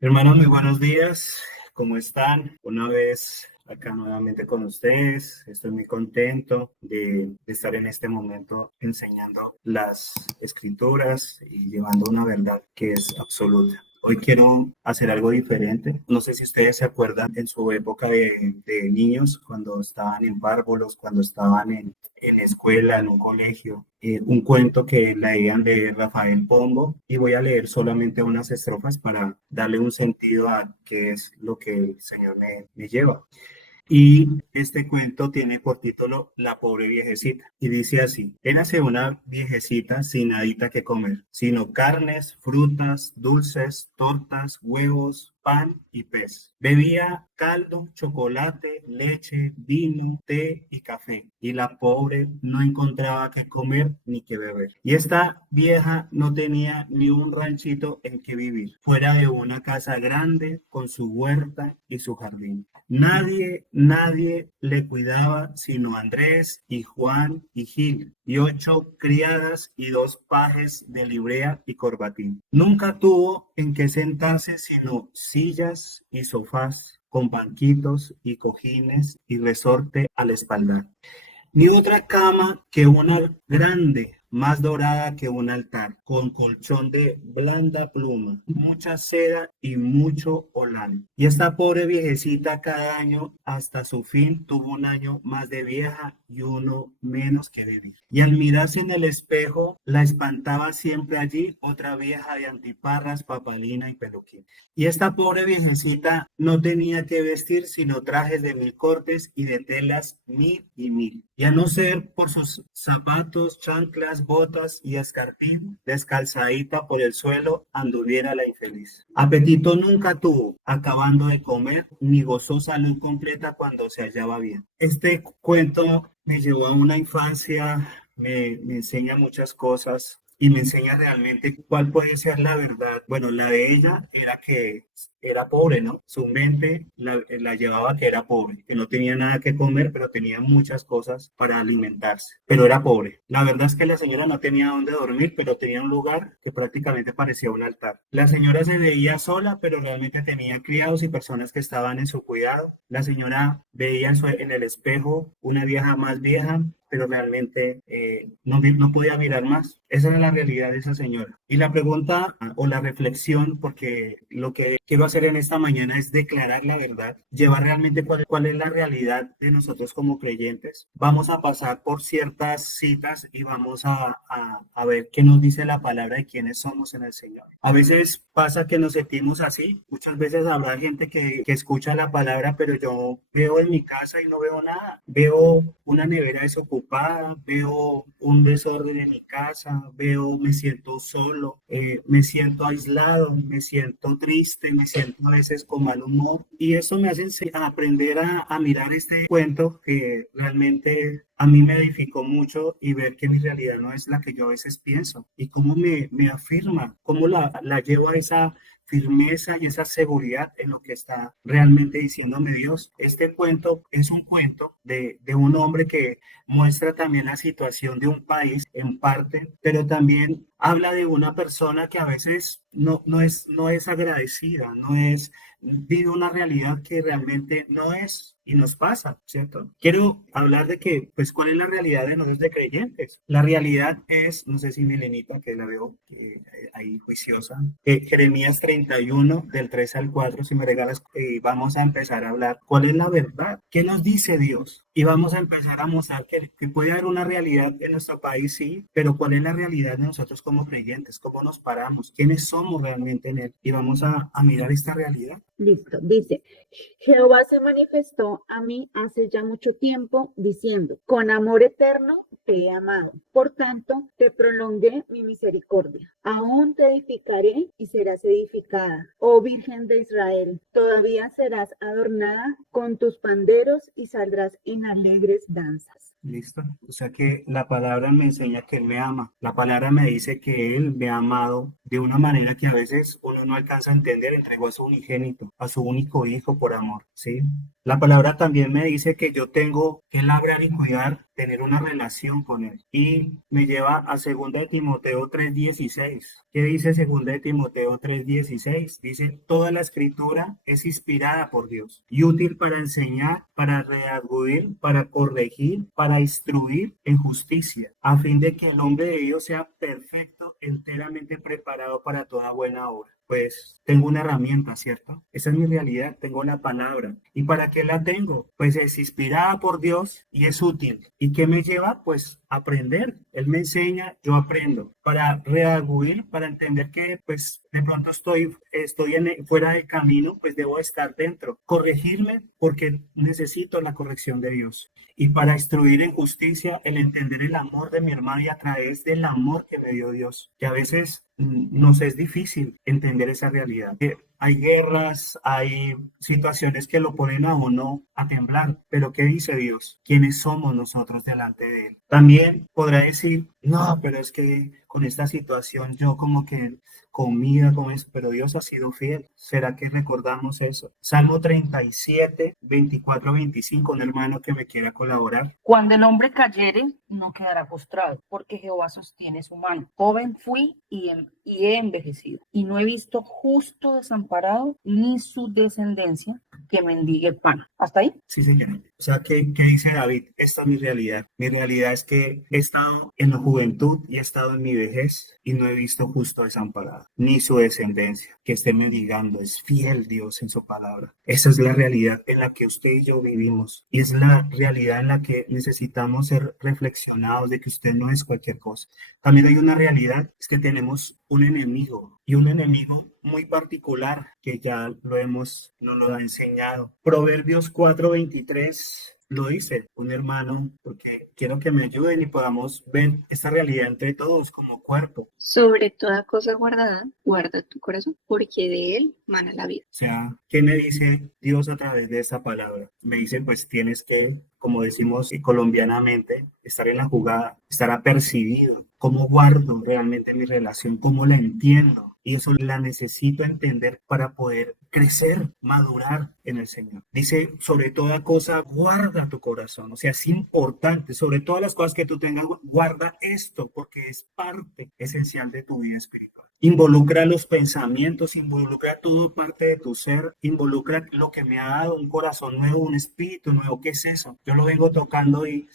Hermanos, muy buenos días. ¿Cómo están? Una vez acá nuevamente con ustedes. Estoy muy contento de estar en este momento enseñando las escrituras y llevando una verdad que es absoluta. Hoy quiero hacer algo diferente. No sé si ustedes se acuerdan en su época de niños, cuando estaban en párvulos, cuando estaban en escuela, en un colegio, un cuento que leían de Rafael Pombo, y voy a leer solamente unas estrofas para darle un sentido a qué es lo que el Señor me lleva. Y este cuento tiene por título La pobre viejecita. Y dice así: érase una viejecita sin nadita que comer, sino carnes, frutas, dulces, tortas, huevos, pan y pez. Bebía caldo, chocolate, leche, vino, té y café. Y la pobre no encontraba qué comer ni qué beber. Y esta vieja no tenía ni un ranchito en que vivir, fuera de una casa grande con su huerta y su jardín. Nadie le cuidaba sino Andrés y Juan y Gil, y 8 criadas y 2 pajes de librea y corbatín. Nunca tuvo en qué sentarse sino sillas y sofás, con banquitos y cojines y resorte al espaldar, ni otra cama que una grande, más dorada que un altar, con colchón de blanda pluma, mucha seda y mucho olán. Y esta pobre viejecita cada año hasta su fin tuvo un año más de vieja y uno menos que vivir. Y al mirarse en el espejo, la espantaba siempre allí otra vieja de antiparras, papalina y peluquín. Y esta pobre viejecita no tenía que vestir sino trajes de 1000 cortes y de telas mil y mil. Y a no ser por sus zapatos, chanclas, botas y escarpín, descalzadita por el suelo, anduviera la infeliz. Apetito nunca tuvo, acabando de comer, ni gozó salud completa cuando se hallaba bien. Este cuento me llevó a una infancia, me enseña muchas cosas y me enseña realmente cuál puede ser la verdad. Bueno, la de ella era que era pobre, ¿no? Su mente la llevaba a que era pobre, que no tenía nada que comer, pero tenía muchas cosas para alimentarse, pero era pobre. La verdad es que la señora no tenía dónde dormir, pero tenía un lugar que prácticamente parecía un altar. La señora se veía sola, pero realmente tenía criados y personas que estaban en su cuidado. La señora veía en el espejo una vieja más vieja, pero realmente no podía mirar más. Esa era la realidad de esa señora. Y la pregunta o la reflexión, porque lo que quiero hacer en esta mañana es declarar la verdad, llevar realmente cuál es la realidad de nosotros como creyentes. Vamos a pasar por ciertas citas y vamos a ver qué nos dice la palabra de quiénes somos en el Señor. A veces pasa que nos sentimos así. Muchas veces habrá gente que escucha la palabra, pero yo veo en mi casa y no veo nada. Veo una nevera desocupada, veo un desorden en mi casa, me siento solo, me siento aislado, me siento triste, me siento a veces con mal humor. Y eso me hace aprender a mirar este cuento que realmente a mí me edificó mucho, y ver que mi realidad no es la que yo a veces pienso, y cómo me afirma, cómo la llevo a esa firmeza y esa seguridad en lo que está realmente diciéndome Dios. Este cuento es un cuento de un hombre que muestra también la situación de un país en parte, pero también habla de una persona que a veces no es agradecida, vive una realidad que realmente no es. Y nos pasa, ¿cierto? Quiero hablar de que, pues, ¿cuál es la realidad de nosotros de creyentes? La realidad es, no sé si Milenita, que la veo ahí juiciosa, Jeremías 31, del 3 al 4, si me regalas, vamos a empezar a hablar cuál es la verdad, qué nos dice Dios. Y vamos a empezar a mostrar que puede haber una realidad en nuestro país, sí, pero cuál es la realidad de nosotros como creyentes, cómo nos paramos, quiénes somos realmente en Él. Y vamos a mirar esta realidad. Listo, dice, Jehová se manifestó a mí hace ya mucho tiempo, diciendo, con amor eterno te he amado, por tanto te prolongué mi misericordia. Aún te edificaré y serás edificada, oh Virgen de Israel, todavía serás adornada con tus panderos y saldrás en alegres danzas. Listo. O sea que la palabra me enseña que Él me ama. La palabra me dice que Él me ha amado de una manera que a veces uno no alcanza a entender. Entregó a su unigénito, a su único hijo por amor, ¿sí? La palabra también me dice que yo tengo que labrar y cuidar, tener una relación con Él. Y me lleva a 2 de Timoteo 3:16, 3:16. ¿Qué dice 2 de Timoteo 3:16? Dice, toda la escritura es inspirada por Dios y útil para enseñar, para redarguir, para corregir, para instruir en justicia, a fin de que el hombre de Dios sea perfecto, enteramente preparado para toda buena obra. Pues tengo una herramienta, ¿cierto? Esa es mi realidad, tengo la palabra. ¿Y para qué la tengo? Pues es inspirada por Dios y es útil. ¿Y qué me lleva? Pues aprender. Él me enseña, yo aprendo. Para redarguir, para entender que pues de pronto estoy fuera del camino, pues debo estar dentro. Corregirme porque necesito la corrección de Dios. Y para instruir en justicia, el entender el amor de mi hermano y a través del amor que me dio Dios, que a veces nos es difícil entender esa realidad. Hay guerras, hay situaciones que lo ponen a uno a temblar, pero ¿qué dice Dios? ¿Quiénes somos nosotros delante de Él? También podrá decir, no, pero es que con esta situación yo como que comida, como eso, pero Dios ha sido fiel. ¿Será que recordamos eso? Salmo 37, 24, 25, un hermano que me quiera colaborar. Cuando el hombre cayere, no quedará postrado, porque Jehová sostiene su mano. Joven fui y he envejecido, y no he visto justo desamparado, ni su descendencia que mendigue pan. ¿Hasta ahí? Sí, señor. O sea, ¿qué dice David? Esta es mi realidad. Mi realidad es que he estado en la juventud y he estado en mi vejez y no he visto justo desamparado, ni su descendencia que esté mendigando. Es fiel Dios en su palabra. Esa es la realidad en la que usted y yo vivimos y es la realidad en la que necesitamos ser reflexionados de que usted no es cualquier cosa. También hay una realidad, es que tenemos un enemigo y un enemigo muy particular que ya nos lo ha enseñado. Proverbios 4:23 lo dice un hermano, porque quiero que me ayuden y podamos ver esta realidad entre todos como cuerpo. Sobre toda cosa guardada, guarda tu corazón, porque de él mana la vida. O sea, ¿qué me dice Dios a través de esta palabra? Me dice, pues tienes que, como decimos colombianamente, estar en la jugada, estar apercibido. ¿Cómo guardo realmente mi relación? ¿Cómo la entiendo? Y eso la necesito entender para poder crecer, madurar en el Señor. Dice, sobre toda cosa, guarda tu corazón. O sea, es importante, sobre todas las cosas que tú tengas, guarda esto, porque es parte esencial de tu vida espiritual. Involucra los pensamientos, involucra todo parte de tu ser, involucra lo que me ha dado un corazón nuevo, un espíritu nuevo. ¿Qué es eso? Yo lo vengo tocando y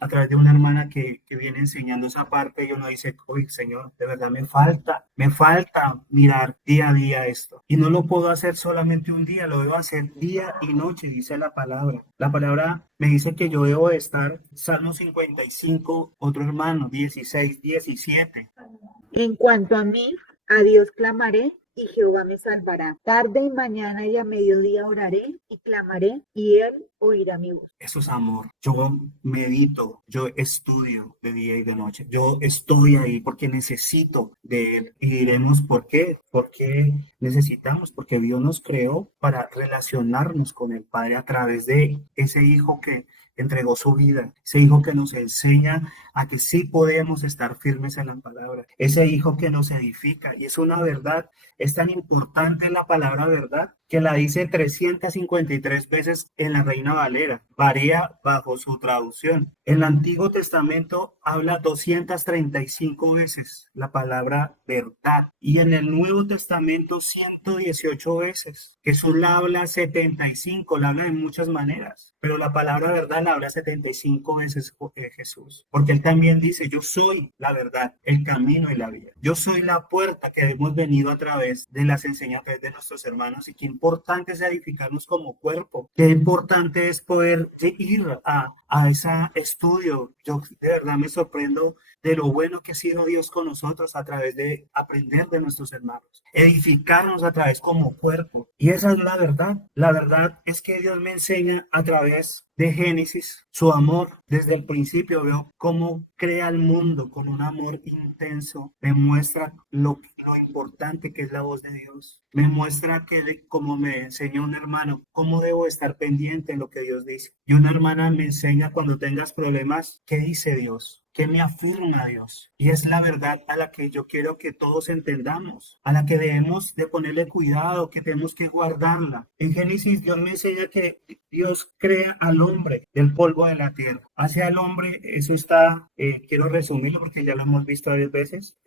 a través de una hermana que viene enseñando esa parte, yo no dice, uy, Señor, de verdad me falta mirar día a día esto. Y no lo puedo hacer solamente un día, lo debo hacer día y noche, dice la palabra. La palabra me dice que yo debo de estar, Salmo 55, otro hermano, 16, 17. En cuanto a mí, a Dios clamaré y Jehová me salvará. Tarde y mañana y a mediodía oraré y clamaré y él oirá mi voz. Eso es amor. Yo medito, yo estudio de día y de noche. Yo estoy ahí porque necesito de él. Y diremos, ¿por qué? Porque necesitamos, porque Dios nos creó para relacionarnos con el Padre a través de ese Hijo que entregó su vida, ese Hijo que nos enseña a que sí podemos estar firmes en la palabra, ese Hijo que nos edifica. Y es una verdad, es tan importante la palabra verdad que la dice 353 veces en la Reina Valera, varía bajo su traducción. En el Antiguo Testamento habla 235 veces la palabra verdad y en el Nuevo Testamento 118 veces. Jesús la habla 75, la habla de muchas maneras, pero la palabra verdad la habla 75 veces Jesús, porque él también dice, yo soy la verdad, el camino y la vida. Yo soy la puerta que hemos venido a través de las enseñanzas de nuestros hermanos y qué importante es edificarnos como cuerpo, qué importante es poder ir a ese estudio. Yo de verdad me sorprendo de lo bueno que ha sido Dios con nosotros a través de aprender de nuestros hermanos, edificarnos a través como cuerpo. Y esa es la verdad. La verdad es que Dios me enseña a través de Génesis su amor. Desde el principio veo cómo crea el mundo con un amor intenso. Me muestra lo importante que es la voz de Dios. Me muestra que, como me enseñó un hermano, cómo debo estar pendiente en lo que Dios dice. Y una hermana me enseña cuando tengas problemas, ¿qué dice Dios? que me afirma Dios. Y es la verdad a la que yo quiero que todos entendamos, a la que debemos de ponerle cuidado, que tenemos que guardarla. En Génesis Dios me enseña que Dios crea al hombre del polvo de la tierra. Hace al hombre, eso está, quiero resumirlo porque ya lo hemos visto varias veces.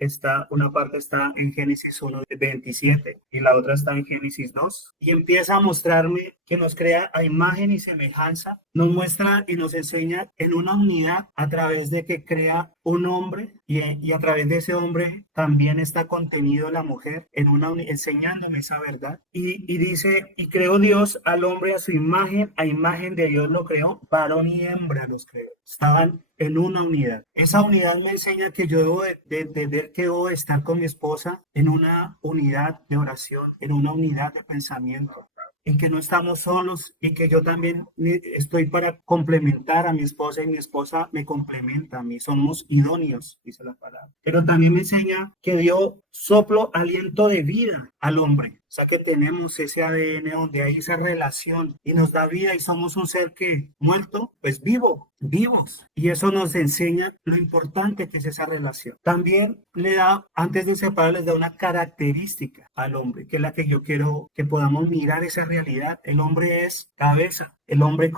Una parte está en Génesis 1:27 y la otra está en Génesis 2. Y empieza a mostrarme que nos crea a imagen y semejanza, nos muestra y nos enseña en una unidad a través de que crea un hombre y a través de ese hombre también está contenido la mujer enseñándome esa verdad. Y dice, y creó Dios al hombre a imagen de Dios lo creó, varón y hembra los creó. Estaban en una unidad. Esa unidad me enseña que yo debo de entender que debo de estar con mi esposa en una unidad de oración, en una unidad de pensamiento, en que no estamos solos y que yo también estoy para complementar a mi esposa y mi esposa me complementa a mí. Somos idóneos, dice la palabra. Pero también me enseña que dio soplo, aliento de vida al hombre. O sea que tenemos ese ADN donde hay esa relación y nos da vida y somos un ser que muerto, pues vivos. Y eso nos enseña lo importante que es esa relación. También antes de separar, les da una característica al hombre, que es la que yo quiero que podamos mirar esa realidad. El hombre es cabeza. El hombre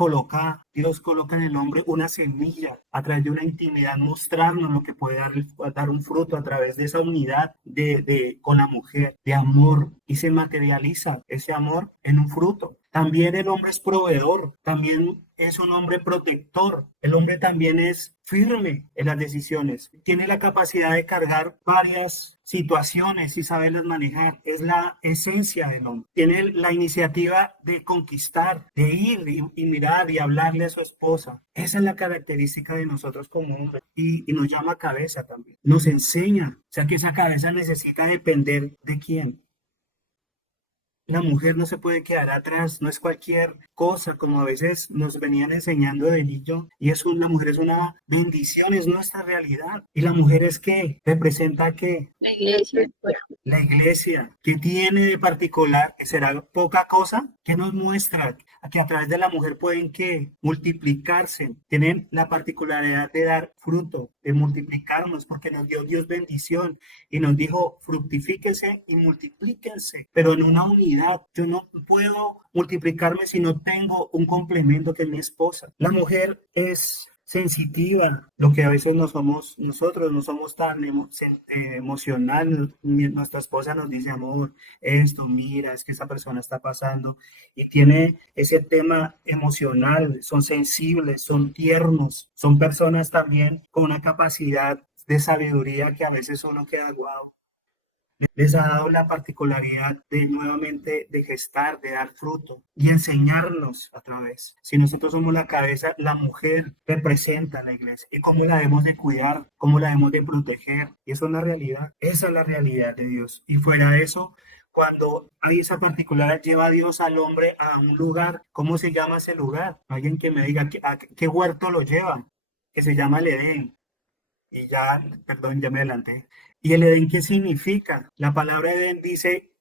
Dios coloca en el hombre una semilla a través de una intimidad, mostrarnos lo que puede dar un fruto a través de esa unidad con la mujer, de amor, y se materializa ese amor en un fruto. También el hombre es proveedor, también es un hombre protector, el hombre también es firme en las decisiones, tiene la capacidad de cargar varias situaciones y saberlas manejar, es la esencia del hombre, tiene la iniciativa de conquistar, de ir y mirar y hablarle a su esposa. Esa es la característica de nosotros como hombres y nos llama cabeza también, nos enseña, o sea que esa cabeza necesita depender de quién. La mujer no se puede quedar atrás, no es cualquier cosa como a veces nos venían enseñando de niño y la mujer es una bendición, es nuestra realidad. ¿Y la mujer es qué? ¿Representa qué? La iglesia. La iglesia, ¿qué tiene de particular? ¿Que será poca cosa? ¿Qué nos muestra? Que a través de la mujer pueden que multiplicarse, tienen la particularidad de dar fruto, de multiplicarnos, porque nos dio Dios bendición y nos dijo fructifíquense y multiplíquense, pero en una unidad. Yo no puedo multiplicarme si no tengo un complemento que es mi esposa. La mujer es sensitiva, lo que a veces nosotros no somos tan emocional. Nuestra esposa nos dice, amor, esto, mira, es que esa persona está pasando y tiene ese tema emocional, son sensibles, son tiernos, son personas también con una capacidad de sabiduría que a veces uno queda guau. Les ha dado la particularidad de gestar, de dar fruto y enseñarnos a través. Si nosotros somos la cabeza, la mujer representa a la iglesia y cómo la debemos de cuidar, cómo la debemos de proteger. Y eso es la realidad, esa es la realidad de Dios. Y fuera de eso, cuando hay esa particularidad, lleva a Dios al hombre a un lugar. ¿Cómo se llama ese lugar? Alguien que me diga a qué huerto lo lleva, que se llama el Edén. Y ya, perdón, ya me adelanté. ¿Y el Edén qué significa? La palabra Edén dice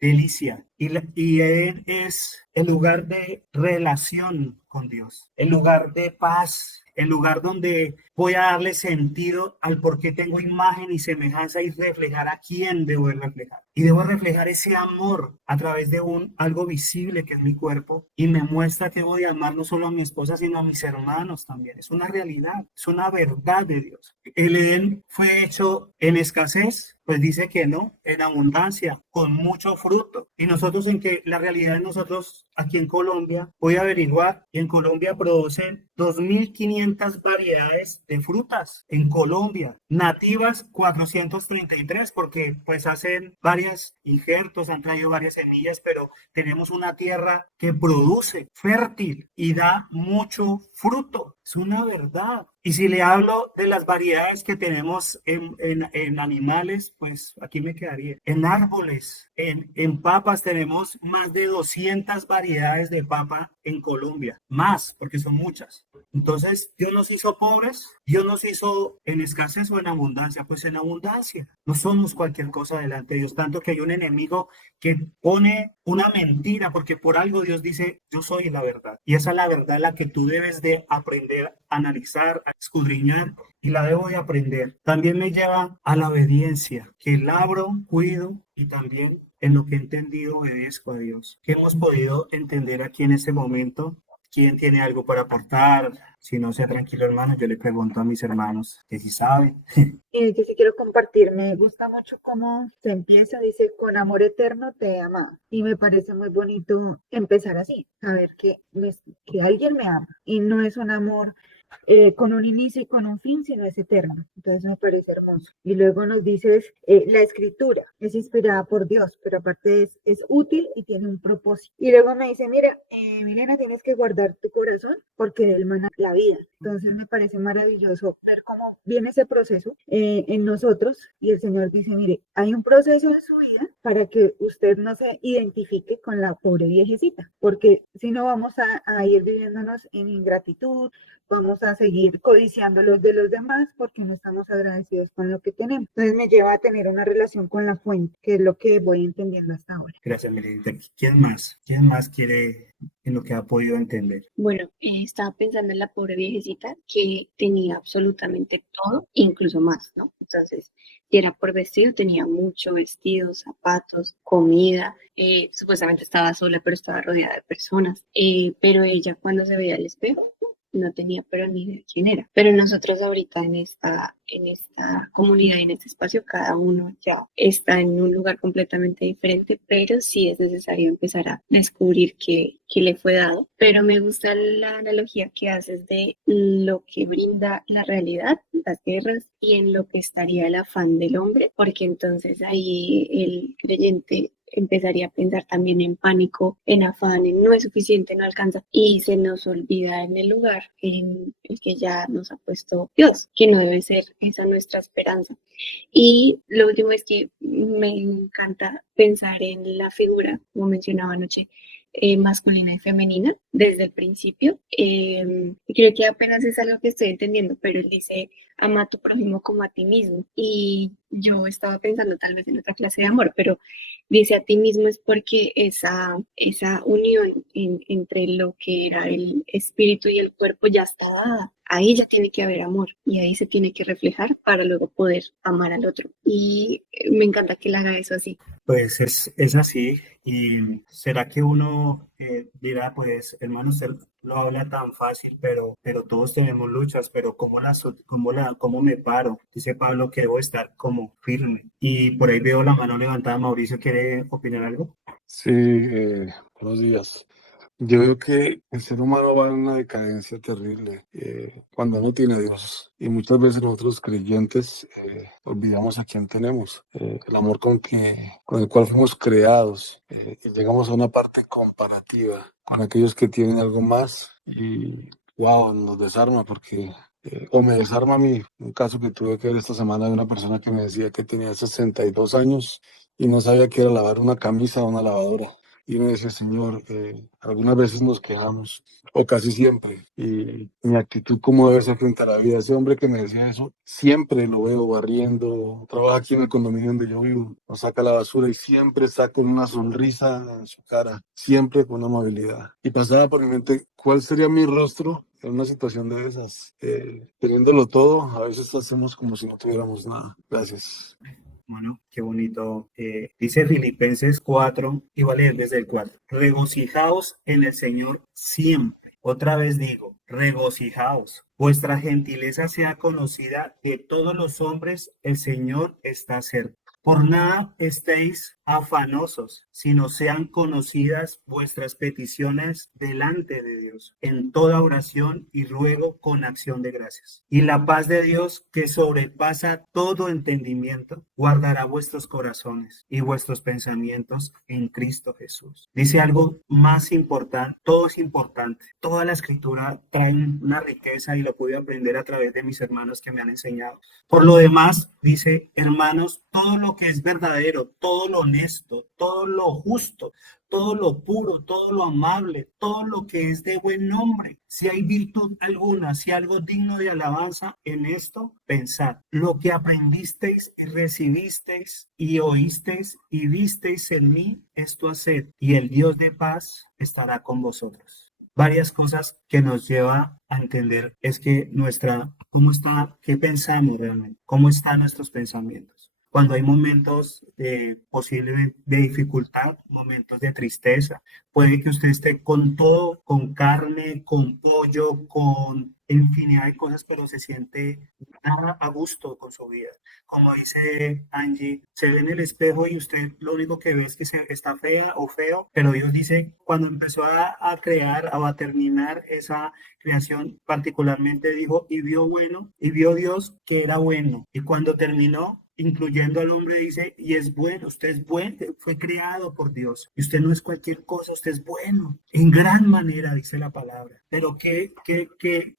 delicia. Y Edén es el lugar de relación con Dios, el lugar de paz, el lugar donde voy a darle sentido al por qué tengo imagen y semejanza y reflejar a quién debo reflejar. Y debo reflejar ese amor a través de algo visible que es mi cuerpo y me muestra que voy a amar no solo a mi esposa, sino a mis hermanos también. Es una realidad, es una verdad de Dios. El Edén fue hecho en escasez, pues dice que no, en abundancia, con mucho fruto. Y nosotros la realidad de nosotros aquí en Colombia, voy a averiguar, y en Colombia producen 2.500 variedades de frutas en Colombia, nativas 433, porque pues hacen varios injertos, han traído varias semillas, pero tenemos una tierra que produce, fértil y da mucho fruto. Es una verdad. Y si le hablo de las variedades que tenemos en animales, pues aquí me quedaría. En árboles, en papas tenemos más de 200 variedades de papa en Colombia. Más, porque son muchas. Entonces, Dios nos hizo pobres, Dios nos hizo en escasez o en abundancia. Pues en abundancia. No somos cualquier cosa delante de Dios. Tanto que hay un enemigo que pone una mentira, porque por algo Dios dice, yo soy la verdad. Y esa es la verdad la que tú debes de aprender a analizar, a escudriñar, y la debo de aprender. También me lleva a la obediencia, que labro, cuido y también en lo que he entendido obedezco a Dios. ¿Qué hemos podido entender aquí en este momento? ¿Quién tiene algo para aportar? Si no, sea tranquilo, hermano, yo le pregunto a mis hermanos que si saben. Yo sí quiero compartir, me gusta mucho cómo se empieza, dice, con amor eterno te he amado. Y me parece muy bonito empezar así, saber que alguien me ama y no es un amor con un inicio y con un fin, sino es eterno. Entonces me parece hermoso. Y luego nos dices, la escritura es inspirada por Dios, pero aparte es útil y tiene un propósito. Y luego me dice, mira, Milena, tienes que guardar tu corazón porque él mana la vida. Entonces me parece maravilloso ver cómo viene ese proceso en nosotros y el Señor dice, mire, hay un proceso en su vida para que usted no se identifique con la pobre viejecita, porque si no vamos a ir viviéndonos en ingratitud, vamos a seguir codiciando los de los demás porque no estamos agradecidos con lo que tenemos. Entonces me lleva a tener una relación con la fuente, que es lo que voy entendiendo hasta ahora. Gracias, Meredith. ¿Quién más? ¿Quién más quiere en lo que ha podido entender? Bueno, estaba pensando en la pobre viejecita que tenía absolutamente todo, incluso más, ¿no? Entonces, si era por vestido, tenía mucho vestido, zapatos, comida, supuestamente estaba sola, pero estaba rodeada de personas, pero ella cuando se veía al espejo, no tenía pero ni idea quién era. Pero nosotros ahorita en esta comunidad y en este espacio, cada uno ya está en un lugar completamente diferente, pero sí es necesario empezar a descubrir qué le fue dado. Pero me gusta la analogía que haces de lo que brinda la realidad, las guerras, y en lo que estaría el afán del hombre, porque entonces ahí el creyente empezaría a pensar también en pánico, en afán, en no es suficiente, no alcanza, y se nos olvida en el lugar en el que ya nos ha puesto Dios, que no debe ser esa nuestra esperanza. Y lo último es que me encanta pensar en la figura, como mencionaba anoche, masculina y femenina desde el principio. Y creo que apenas es algo que estoy entendiendo, pero él dice, ama a tu prójimo como a ti mismo. Y yo estaba pensando tal vez en otra clase de amor, pero dice a ti mismo es porque esa unión entre lo que era el espíritu y el cuerpo ya está dada. Ahí ya tiene que haber amor y ahí se tiene que reflejar para luego poder amar al otro. Y me encanta que él haga eso así. Pues es así. ¿Y será que uno dirá, pues, hermano, usted lo habla tan fácil, pero todos tenemos luchas, pero ¿cómo me paro? Dice Pablo que debo estar como firme. Y por ahí veo la mano levantada. Mauricio, ¿quiere opinar algo? Sí, buenos días. Yo creo que el ser humano va en una decadencia terrible cuando no tiene a Dios. Y muchas veces nosotros creyentes olvidamos a quién tenemos, el amor con el cual fuimos creados. Y llegamos a una parte comparativa con aquellos que tienen algo más y wow, nos desarma porque... o me desarma a mí, un caso que tuve que ver esta semana de una persona que me decía que tenía 62 años y no sabía qué era lavar una camisa o una lavadora. Y uno decía, Señor, algunas veces nos quejamos, o casi siempre, y mi actitud como debe ser frente a la vida. Ese hombre que me decía eso, siempre lo veo barriendo, trabaja aquí en el condominio donde yo vivo, nos saca la basura y siempre está con una sonrisa en su cara, siempre con amabilidad. Y pasaba por mi mente, ¿cuál sería mi rostro en una situación de esas? Teniéndolo todo, a veces hacemos como si no tuviéramos nada. Gracias. Bueno, qué bonito. Dice Filipenses 4, y voy a leer desde el 4. Regocijaos en el Señor siempre. Otra vez digo, regocijaos. Vuestra gentileza sea conocida de todos los hombres, el Señor está cerca. Por nada estéis afanosos, sino sean conocidas vuestras peticiones delante de Dios, en toda oración y ruego con acción de gracias. Y la paz de Dios, que sobrepasa todo entendimiento, guardará vuestros corazones y vuestros pensamientos en Cristo Jesús. Dice algo más importante, todo es importante. Toda la escritura trae una riqueza y lo pude aprender a través de mis hermanos que me han enseñado. Por lo demás, dice, hermanos, todo lo que es verdadero, todo lo honesto, todo lo justo, todo lo puro, todo lo amable, todo lo que es de buen nombre. Si hay virtud alguna, si algo digno de alabanza en esto, pensad. Lo que aprendisteis, recibisteis y oísteis y visteis en mí, esto haced, y el Dios de paz estará con vosotros. Varias cosas que nos lleva a entender es que cómo está, qué pensamos realmente, cómo están nuestros pensamientos. Cuando hay momentos de dificultad, momentos de tristeza, puede que usted esté con todo, con carne, con pollo, con infinidad de cosas, pero se siente nada a gusto con su vida. Como dice Angie, se ve en el espejo y usted lo único que ve es que está fea o feo, pero Dios dice, cuando empezó a crear o a terminar esa creación, particularmente dijo, y vio bueno, y vio Dios que era bueno. Y cuando terminó, incluyendo al hombre, dice, y es bueno, usted es bueno, fue creado por Dios, y usted no es cualquier cosa, usted es bueno, en gran manera, dice la palabra, pero que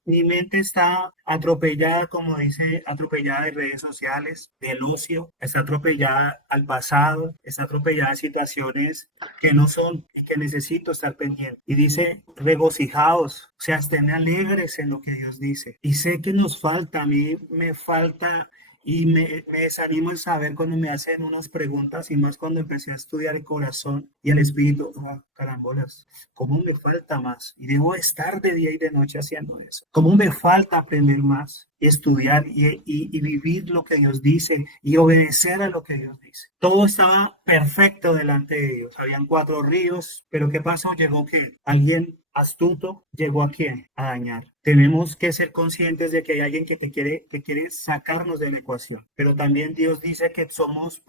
mi mente está atropellada, como dice, atropellada de redes sociales, del ocio, está atropellada al pasado, está atropellada a situaciones que no son y que necesito estar pendiente. Y dice, regocijaos, o sea, estén alegres en lo que Dios dice. Y sé que nos falta, a mí me falta y me desanimo el saber cuando me hacen unas preguntas y más cuando empecé a estudiar el corazón y el espíritu. Oh, carambolas, ¿cómo me falta más? Y debo estar de día y de noche haciendo eso. ¿Cómo me falta aprender más? Y estudiar y vivir lo que Dios dice y obedecer a lo que Dios dice. Todo estaba perfecto delante de Dios. Habían 4 ríos, pero ¿qué pasó? Llegó que alguien astuto llegó a quién? A dañar. Tenemos que ser conscientes de que hay alguien que quiere sacarnos de la ecuación. Pero también Dios dice que somos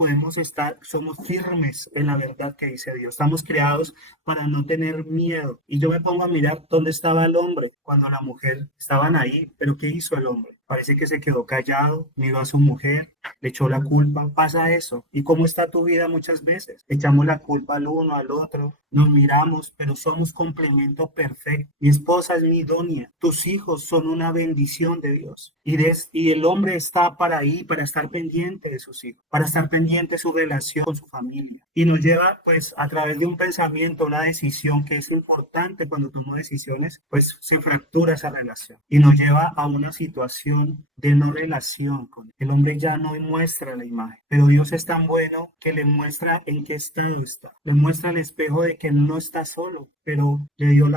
firmes en la verdad que dice Dios. Estamos creados para no tener miedo. Y yo me pongo a mirar dónde estaba el hombre cuando la mujer estaban ahí. Pero ¿qué hizo el hombre? Parece que se quedó callado, miró a su mujer, le echó la culpa. Pasa eso. ¿Y cómo está tu vida muchas veces? Echamos la culpa al uno, al otro, nos miramos, pero somos complemento perfecto. Mi esposa es mi idónea. Tus hijos son una bendición de Dios. Y el hombre está para ahí, para estar pendiente de sus hijos, para estar pendiente de su relación con su familia. Y nos lleva, pues, a través de un pensamiento, una decisión que es importante cuando tomo decisiones, pues se fractura esa relación. Y nos lleva a una situación de no relación con él. El hombre ya no muestra la imagen, pero Dios es tan bueno que le muestra en qué estado está. Le muestra el espejo de que no está solo, pero le dio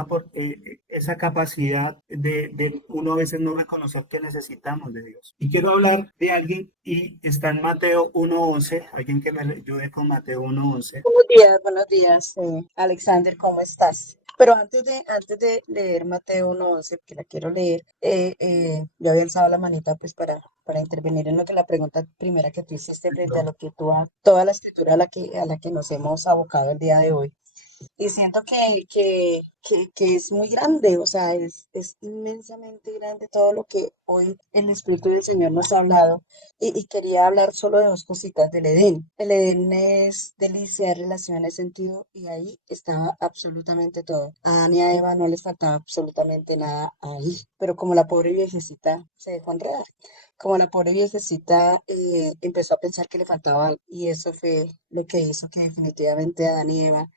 esa capacidad de uno a veces no reconocer que necesitamos de Dios. Y quiero hablar de alguien y está en Mateo 1:11, alguien que me ayude con Mateo 1:11. Buenos días, Alexander, ¿cómo estás? Pero antes de leer Mateo 1:11, que la quiero leer, yo había alzado la manita pues para intervenir en lo que la pregunta primera que tú hiciste frente a lo que toda la escritura a la que nos hemos abocado el día de hoy. Y siento que es muy grande, o sea, es inmensamente grande todo lo que hoy el Espíritu del Señor nos ha hablado. Y quería hablar solo de 2 cositas del Edén. El Edén es delicia, es relación, es sentido, y ahí estaba absolutamente todo. A Adán y a Eva no les faltaba absolutamente nada ahí, pero como la pobre viejecita se dejó enredar. Como la pobre viejecita empezó a pensar que le faltaba algo, y eso fue lo que hizo que definitivamente Adán y Eva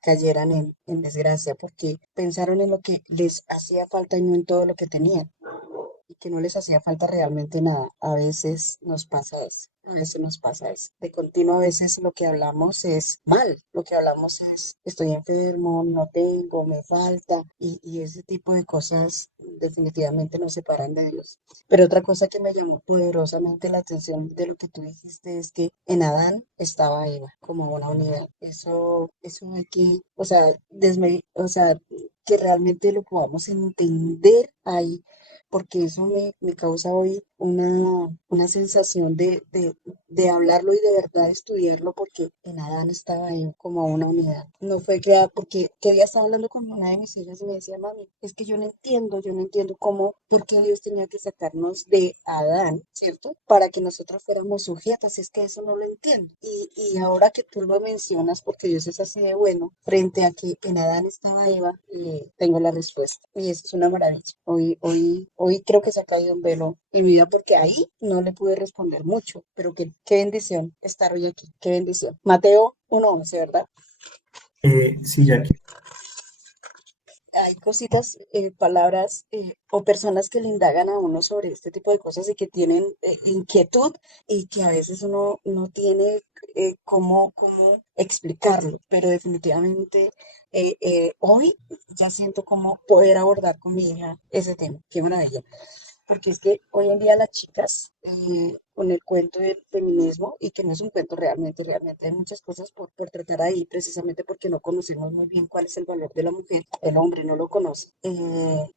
cayeran en desgracia, porque pensaron en lo que les hacía falta y no en todo lo que tenían, y que no les hacía falta realmente nada. A veces nos pasa eso. A veces nos pasa eso. De continuo, a veces lo que hablamos es mal. Lo que hablamos es, estoy enfermo, no tengo, me falta. Y ese tipo de cosas definitivamente nos separan de Dios. Pero otra cosa que me llamó poderosamente la atención de lo que tú dijiste es que en Adán estaba Eva como una unidad. Eso hay que, o sea, que realmente lo podamos entender ahí, porque eso me causa hoy una sensación de hablarlo y de verdad estudiarlo, porque en Adán estaba ahí como una unidad. No fue creada porque que había estado hablando con una de mis hijas y me decía, mami, es que yo no entiendo por qué Dios tenía que sacarnos de Adán, ¿cierto? Para que nosotros fuéramos sujetos, es que eso no lo entiendo. Y ahora que tú lo mencionas, porque Dios es así de bueno, frente a que en Adán estaba Eva, tengo la respuesta. Y eso es una maravilla. Hoy Hoy creo que se ha caído un velo en mi vida porque ahí no le pude responder mucho, pero qué bendición estar hoy aquí, qué bendición. Mateo 1:11, ¿verdad? Sí, Jackie. Hay cositas, palabras o personas que le indagan a uno sobre este tipo de cosas y que tienen inquietud y que a veces uno no tiene cómo explicarlo, pero definitivamente hoy ya siento cómo poder abordar con mi hija ese tema. Qué maravilla. Porque es que hoy en día las chicas, con el cuento del feminismo, y que no es un cuento realmente hay muchas cosas por tratar ahí, precisamente porque no conocemos muy bien cuál es el valor de la mujer, el hombre no lo conoce,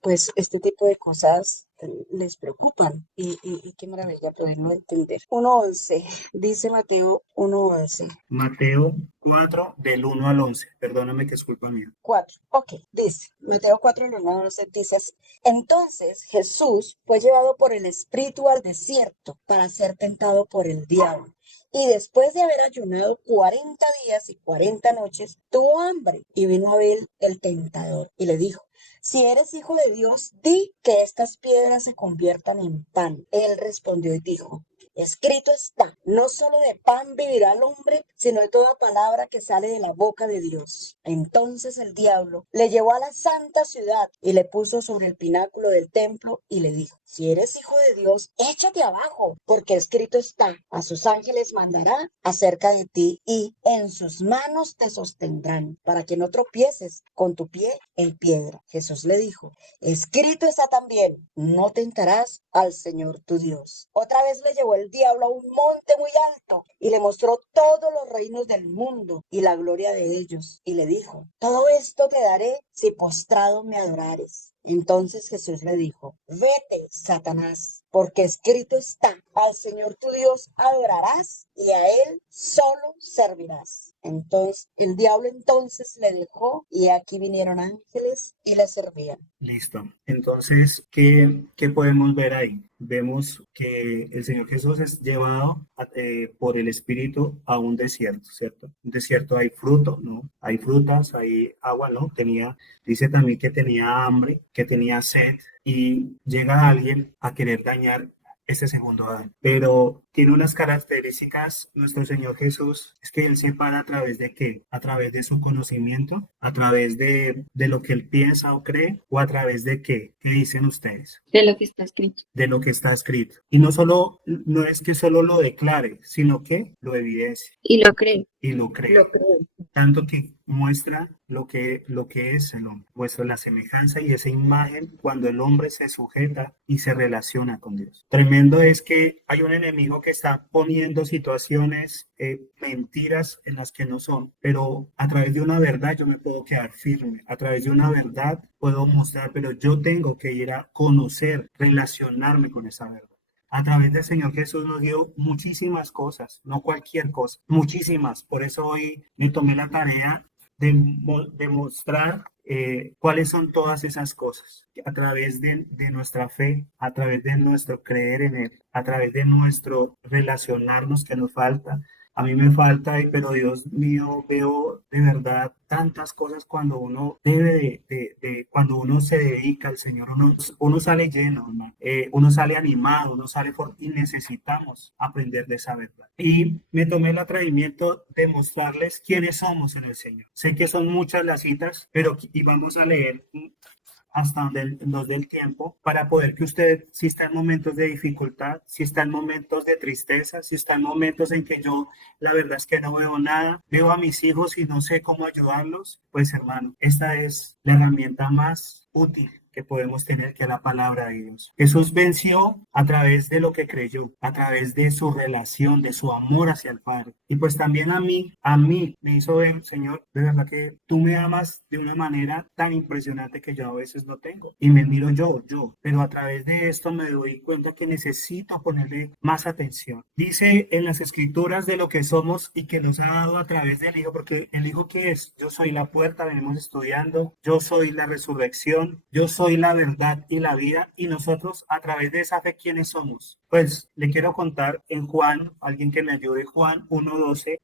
pues este tipo de cosas les preocupan y qué maravilla poderlo entender. 1:11, dice Mateo 1:11. Mateo 4, del 1 al 11. Perdóname que es culpa mía. 4. Ok, dice, Mateo 4, el 1 al 11 dice así. Entonces Jesús fue llevado por el Espíritu al desierto para ser tentado por el diablo. Y después de haber ayunado 40 días y 40 noches, tuvo hambre y vino a él el tentador y le dijo, si eres hijo de Dios, di que estas piedras se conviertan en pan. Él respondió y dijo, escrito está, no solo de pan vivirá el hombre, sino de toda palabra que sale de la boca de Dios. Entonces el diablo le llevó a la santa ciudad y le puso sobre el pináculo del templo y le dijo, si eres hijo de Dios, échate abajo, porque escrito está, a sus ángeles mandará acerca de ti y en sus manos te sostendrán, para que no tropieces con tu pie en piedra. Jesús le dijo, escrito está también, no tentarás al Señor tu Dios. Otra vez le llevó el diablo a un monte muy alto y le mostró todos los reinos del mundo y la gloria de ellos. Y le dijo, todo esto te daré si postrado me adorares. Entonces Jesús le dijo, vete, Satanás, porque escrito está, al Señor tu Dios adorarás y a Él solo servirás. Entonces el diablo entonces le dejó y aquí vinieron ángeles y le servían. Listo. Entonces, ¿qué podemos ver ahí? Vemos que el Señor Jesús es llevado por el Espíritu a un desierto, ¿cierto? Un desierto hay fruto, ¿no? Hay frutas, hay agua, ¿no? Dice también que tenía hambre, que tenía sed, y llega alguien a querer dañar ese segundo Adán. Pero tiene unas características, nuestro Señor Jesús, es que Él se para a través de qué, a través de su conocimiento, a través de lo que Él piensa o cree, o a través de qué dicen ustedes, De lo que está escrito. de lo que está escrito. Y no es que solo lo declare, sino que lo evidencia Y lo cree. y lo cree. Lo creo. Tanto que muestra lo que es el hombre, muestra la semejanza y esa imagen cuando el hombre se sujeta y se relaciona con Dios. Tremendo es que hay un enemigo que está poniendo situaciones, mentiras en las que no son, pero a través de una verdad yo me puedo quedar firme, a través de una verdad puedo mostrar, pero yo tengo que ir a conocer, relacionarme con esa verdad. A través del Señor Jesús nos dio muchísimas cosas, no cualquier cosa, muchísimas. Por eso hoy me tomé la tarea de mostrar cuáles son todas esas cosas. A través de nuestra fe, a través de nuestro creer en Él, a través de nuestro relacionarnos que nos falta. A mí me falta, pero Dios mío, veo de verdad tantas cosas cuando uno cuando uno se dedica al Señor, uno sale lleno, hermano. Uno sale animado, y necesitamos aprender de esa verdad. Y me tomé el atrevimiento de mostrarles quiénes somos en el Señor. Sé que son muchas las citas, pero y vamos a leer hasta donde nos dé el tiempo para poder que usted, si está en momentos de dificultad, si está en momentos de tristeza, si está en momentos en que yo la verdad es que no veo nada, veo a mis hijos y no sé cómo ayudarlos, pues hermano, esta es la herramienta más útil que podemos tener, que la palabra de Dios. Jesús venció a través de lo que creyó, a través de su relación, de su amor hacia el Padre. Y pues también a mí me hizo ver, Señor, de verdad que tú me amas de una manera tan impresionante que yo a veces no tengo. Y me miro yo, pero a través de esto me doy cuenta que necesito ponerle más atención. Dice en las Escrituras de lo que somos y que nos ha dado a través del Hijo, porque el Hijo, ¿qué es? Yo soy la puerta, venimos estudiando, yo soy la resurrección, yo soy soy la verdad y la vida, y nosotros a través de esa fe, ¿quiénes somos? Pues le quiero contar en Juan, alguien que me ayude, Juan 1:12,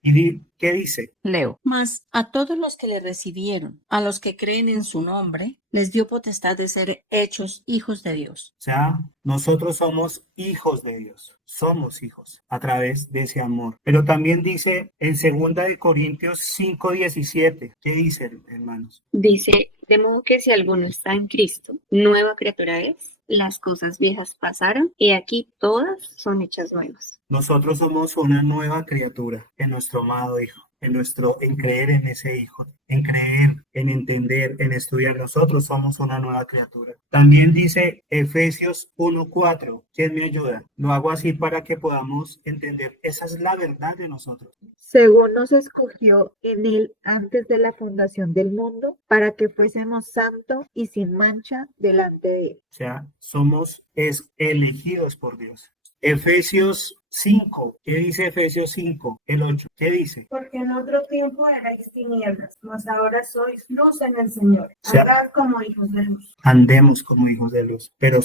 ¿qué dice? Leo. Mas a todos los que le recibieron, a los que creen en su nombre, les dio potestad de ser hechos hijos de Dios. O sea, nosotros somos hijos de Dios, somos hijos a través de ese amor. Pero también dice en 2 Corintios 5:17, ¿qué dice, hermanos? Dice, de modo que si alguno está en Cristo, nueva criatura es, las cosas viejas pasaron y aquí todas son hechas nuevas. Nosotros somos una nueva criatura en nuestro amado Hijo, en creer en ese Hijo, en creer, en entender, en estudiar. Nosotros somos una nueva criatura. También dice Efesios 1:4. ¿Quién me ayuda? Lo hago así para que podamos entender. Esa es la verdad de nosotros. Según nos escogió en él antes de la fundación del mundo, para que fuésemos santos y sin mancha delante de él. O sea, somos elegidos por Dios. Efesios 5. ¿Qué dice Efesios 5? El 8. ¿Qué dice? Porque en otro tiempo erais tinieblas, mas ahora sois luz en el Señor. O sea, Andad como hijos de luz. Andemos como hijos de luz. Pero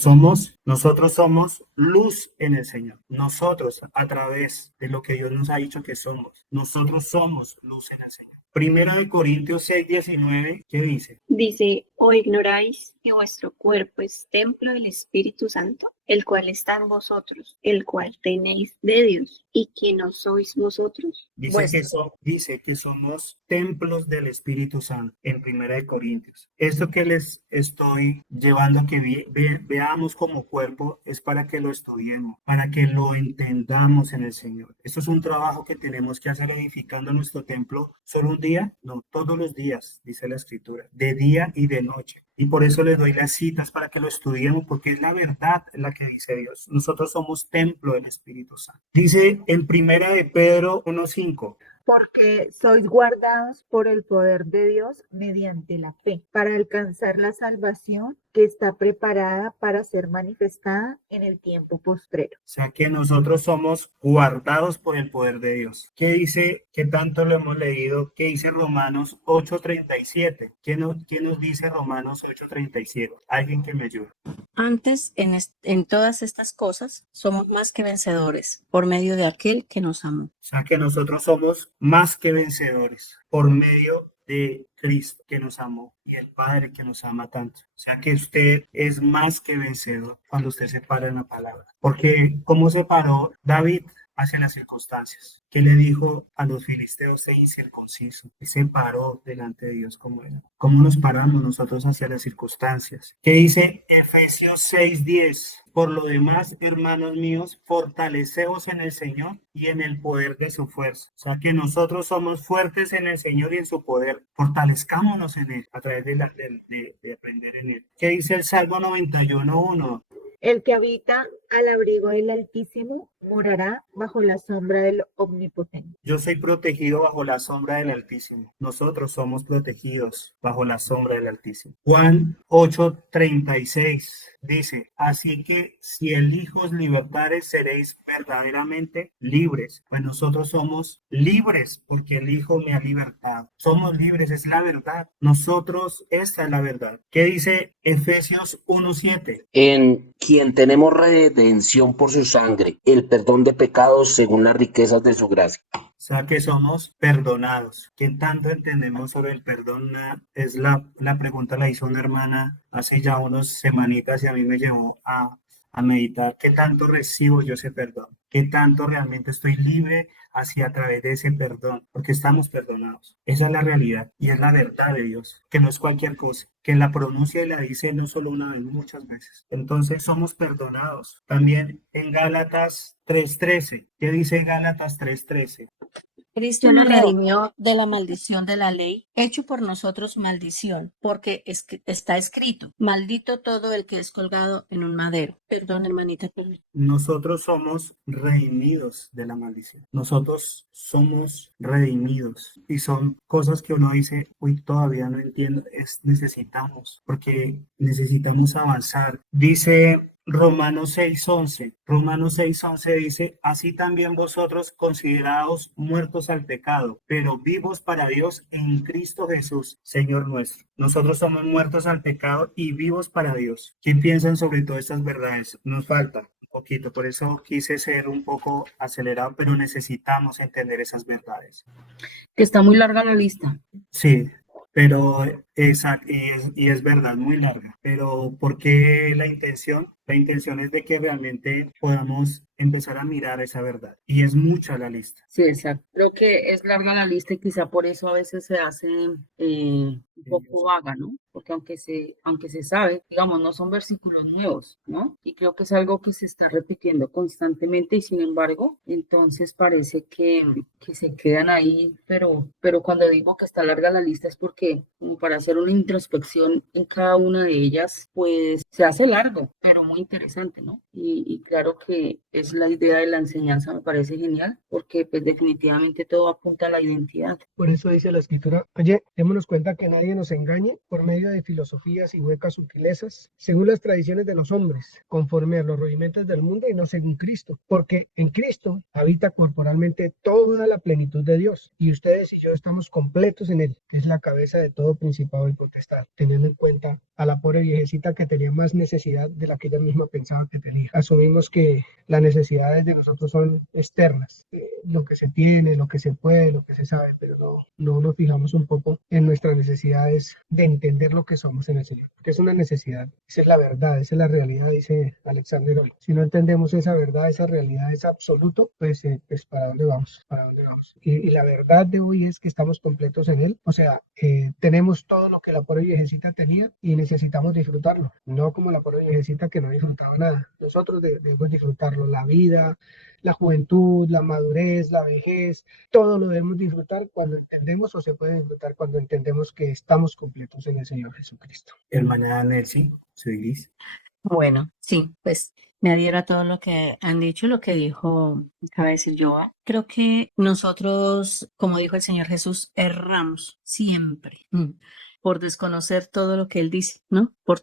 nosotros somos luz en el Señor. Nosotros, a través de lo que Dios nos ha dicho que somos, nosotros somos luz en el Señor. 1 Corintios 6:19, ¿qué dice? Dice, ¿o ignoráis que vuestro cuerpo es templo del Espíritu Santo, el cual está en vosotros, el cual tenéis de Dios, y que no sois vosotros? Dice que somos templos del Espíritu Santo en 1 Corintios. Esto que les estoy llevando a que veamos como cuerpo es para que lo estudiemos, para que lo entendamos en el Señor. Esto es un trabajo que tenemos que hacer edificando nuestro templo. ¿Solo un día? No, todos los días, dice la Escritura, de día y de noche. Y por eso les doy las citas para que lo estudiemos, porque es la verdad la que dice Dios. Nosotros somos templo del Espíritu Santo. Dice en 1 Pedro 1:5. Porque sois guardados por el poder de Dios mediante la fe, para alcanzar la salvación que está preparada para ser manifestada en el tiempo postrero. O sea que nosotros somos guardados por el poder de Dios. ¿Qué dice? ¿Qué tanto lo hemos leído? ¿Qué dice Romanos 8:37? ¿Qué nos dice Romanos 8:37? Alguien que me ayude. Antes, en todas estas cosas, somos más que vencedores por medio de aquel que nos amó. O sea que nosotros somos más que vencedores por medio de Cristo que nos amó y el Padre que nos ama tanto. O sea que usted es más que vencedor cuando usted se para en la palabra. Porque ¿cómo se paró David hacia las circunstancias? ¿Qué le dijo a los filisteos? Se incircunciso. Y se paró delante de Dios como era. ¿Cómo nos paramos nosotros hacia las circunstancias? ¿Qué dice Efesios 6:10? Por lo demás, hermanos míos, fortaleceos en el Señor y en el poder de su fuerza. O sea que nosotros somos fuertes en el Señor y en su poder. Fortalezcámonos en él a través de aprender en él. ¿Qué dice el Salmo 91:1? El que habita al abrigo del Altísimo morará bajo la sombra del Omnipotente. Yo soy protegido bajo la sombra del Altísimo. Nosotros somos protegidos bajo la sombra del Altísimo. Juan 8:36 dice, así que si el Hijo os libertare, seréis verdaderamente libres. Pues nosotros somos libres porque el Hijo me ha libertado. Somos libres, es la verdad. Esta es la verdad. ¿Qué dice Efesios 1:7? En quien tenemos redención por su sangre, el perdón de pecados según las riquezas de su gracia. O sea que somos perdonados. ¿Qué tanto entendemos sobre el perdón? La pregunta la hizo una hermana hace ya unas semanitas y a mí me llevó a meditar. ¿Qué tanto recibo yo ese perdón? ¿Qué tanto realmente estoy libre hacia a través de ese perdón? Porque estamos perdonados. Esa es la realidad y es la verdad de Dios, que no es cualquier cosa, que la pronuncia y la dice no solo una vez, muchas veces. Entonces somos perdonados. También en Gálatas 3:13. ¿Qué dice Gálatas 3:13? Cristo Yo lo nos leo. redimió de la maldición de la ley, hecho por nosotros maldición, porque está escrito, maldito todo el que es colgado en un madero. Perdón, hermanita. Perdón. Nosotros somos redimidos de la maldición. Nosotros somos redimidos. Y son cosas que uno dice, uy, todavía no entiendo. Necesitamos, porque necesitamos avanzar. Dice Romanos 6:11. Romanos 6:11 dice, así también vosotros consideraos muertos al pecado, pero vivos para Dios en Cristo Jesús, Señor nuestro. Nosotros somos muertos al pecado y vivos para Dios. ¿Qué piensan sobre todas estas verdades? Nos falta un poquito, por eso quise ser un poco acelerado, pero necesitamos entender esas verdades. Que está muy larga la lista. Sí, pero y es verdad, muy larga. Pero ¿por qué la intención? La intención es de que realmente podamos empezar a mirar esa verdad. Y es mucha la lista. Sí, exacto. Creo que es larga la lista y quizá por eso a veces se hace un poco vaga, ¿no? Porque aunque se sabe, digamos, no son versículos nuevos, ¿no? Y creo que es algo que se está repitiendo constantemente y sin embargo, entonces parece que se quedan ahí, pero cuando digo que está larga la lista es porque como para hacer una introspección en cada una de ellas, pues se hace largo, pero muy interesante, ¿no? Y claro que es la idea de la enseñanza, me parece genial, porque pues definitivamente todo apunta a la identidad. Por eso dice la escritura, oye, démonos cuenta que nadie nos engañe por medio de filosofías y huecas sutilezas, según las tradiciones de los hombres, conforme a los rudimentos del mundo y no según Cristo, porque en Cristo habita corporalmente toda la plenitud de Dios, y ustedes y yo estamos completos en Él, que es la cabeza de todo principado y potestad, teniendo en cuenta a la pobre viejecita que tenía más necesidad de la que ella misma pensaba que tenía. Asumimos que las necesidades de nosotros son externas, lo que se tiene, lo que se puede, lo que se sabe, pero no nos fijamos un poco en nuestras necesidades de entender lo que somos en el Señor, porque es una necesidad, esa es la verdad, esa es la realidad, dice Alexander hoy. Si no entendemos esa verdad, esa realidad, ese absoluto, pues ¿para dónde vamos? ¿Para dónde vamos? Y la verdad de hoy es que estamos completos en Él, o sea, tenemos todo lo que la pobre viejecita tenía y necesitamos disfrutarlo, no como la pobre viejecita que no disfrutaba nada. Nosotros debemos disfrutarlo, la vida, la juventud, la madurez, la vejez, todo lo debemos disfrutar cuando entendemos o se puede disfrutar cuando entendemos que estamos completos en el Señor Jesucristo. Hermana Nelcy, soy Gris. Bueno, sí, pues me adhiero a todo lo que han dicho, lo que acaba de decir Joa. Creo que nosotros, como dijo el Señor Jesús, erramos siempre. Por desconocer todo lo que Él dice, ¿no? Por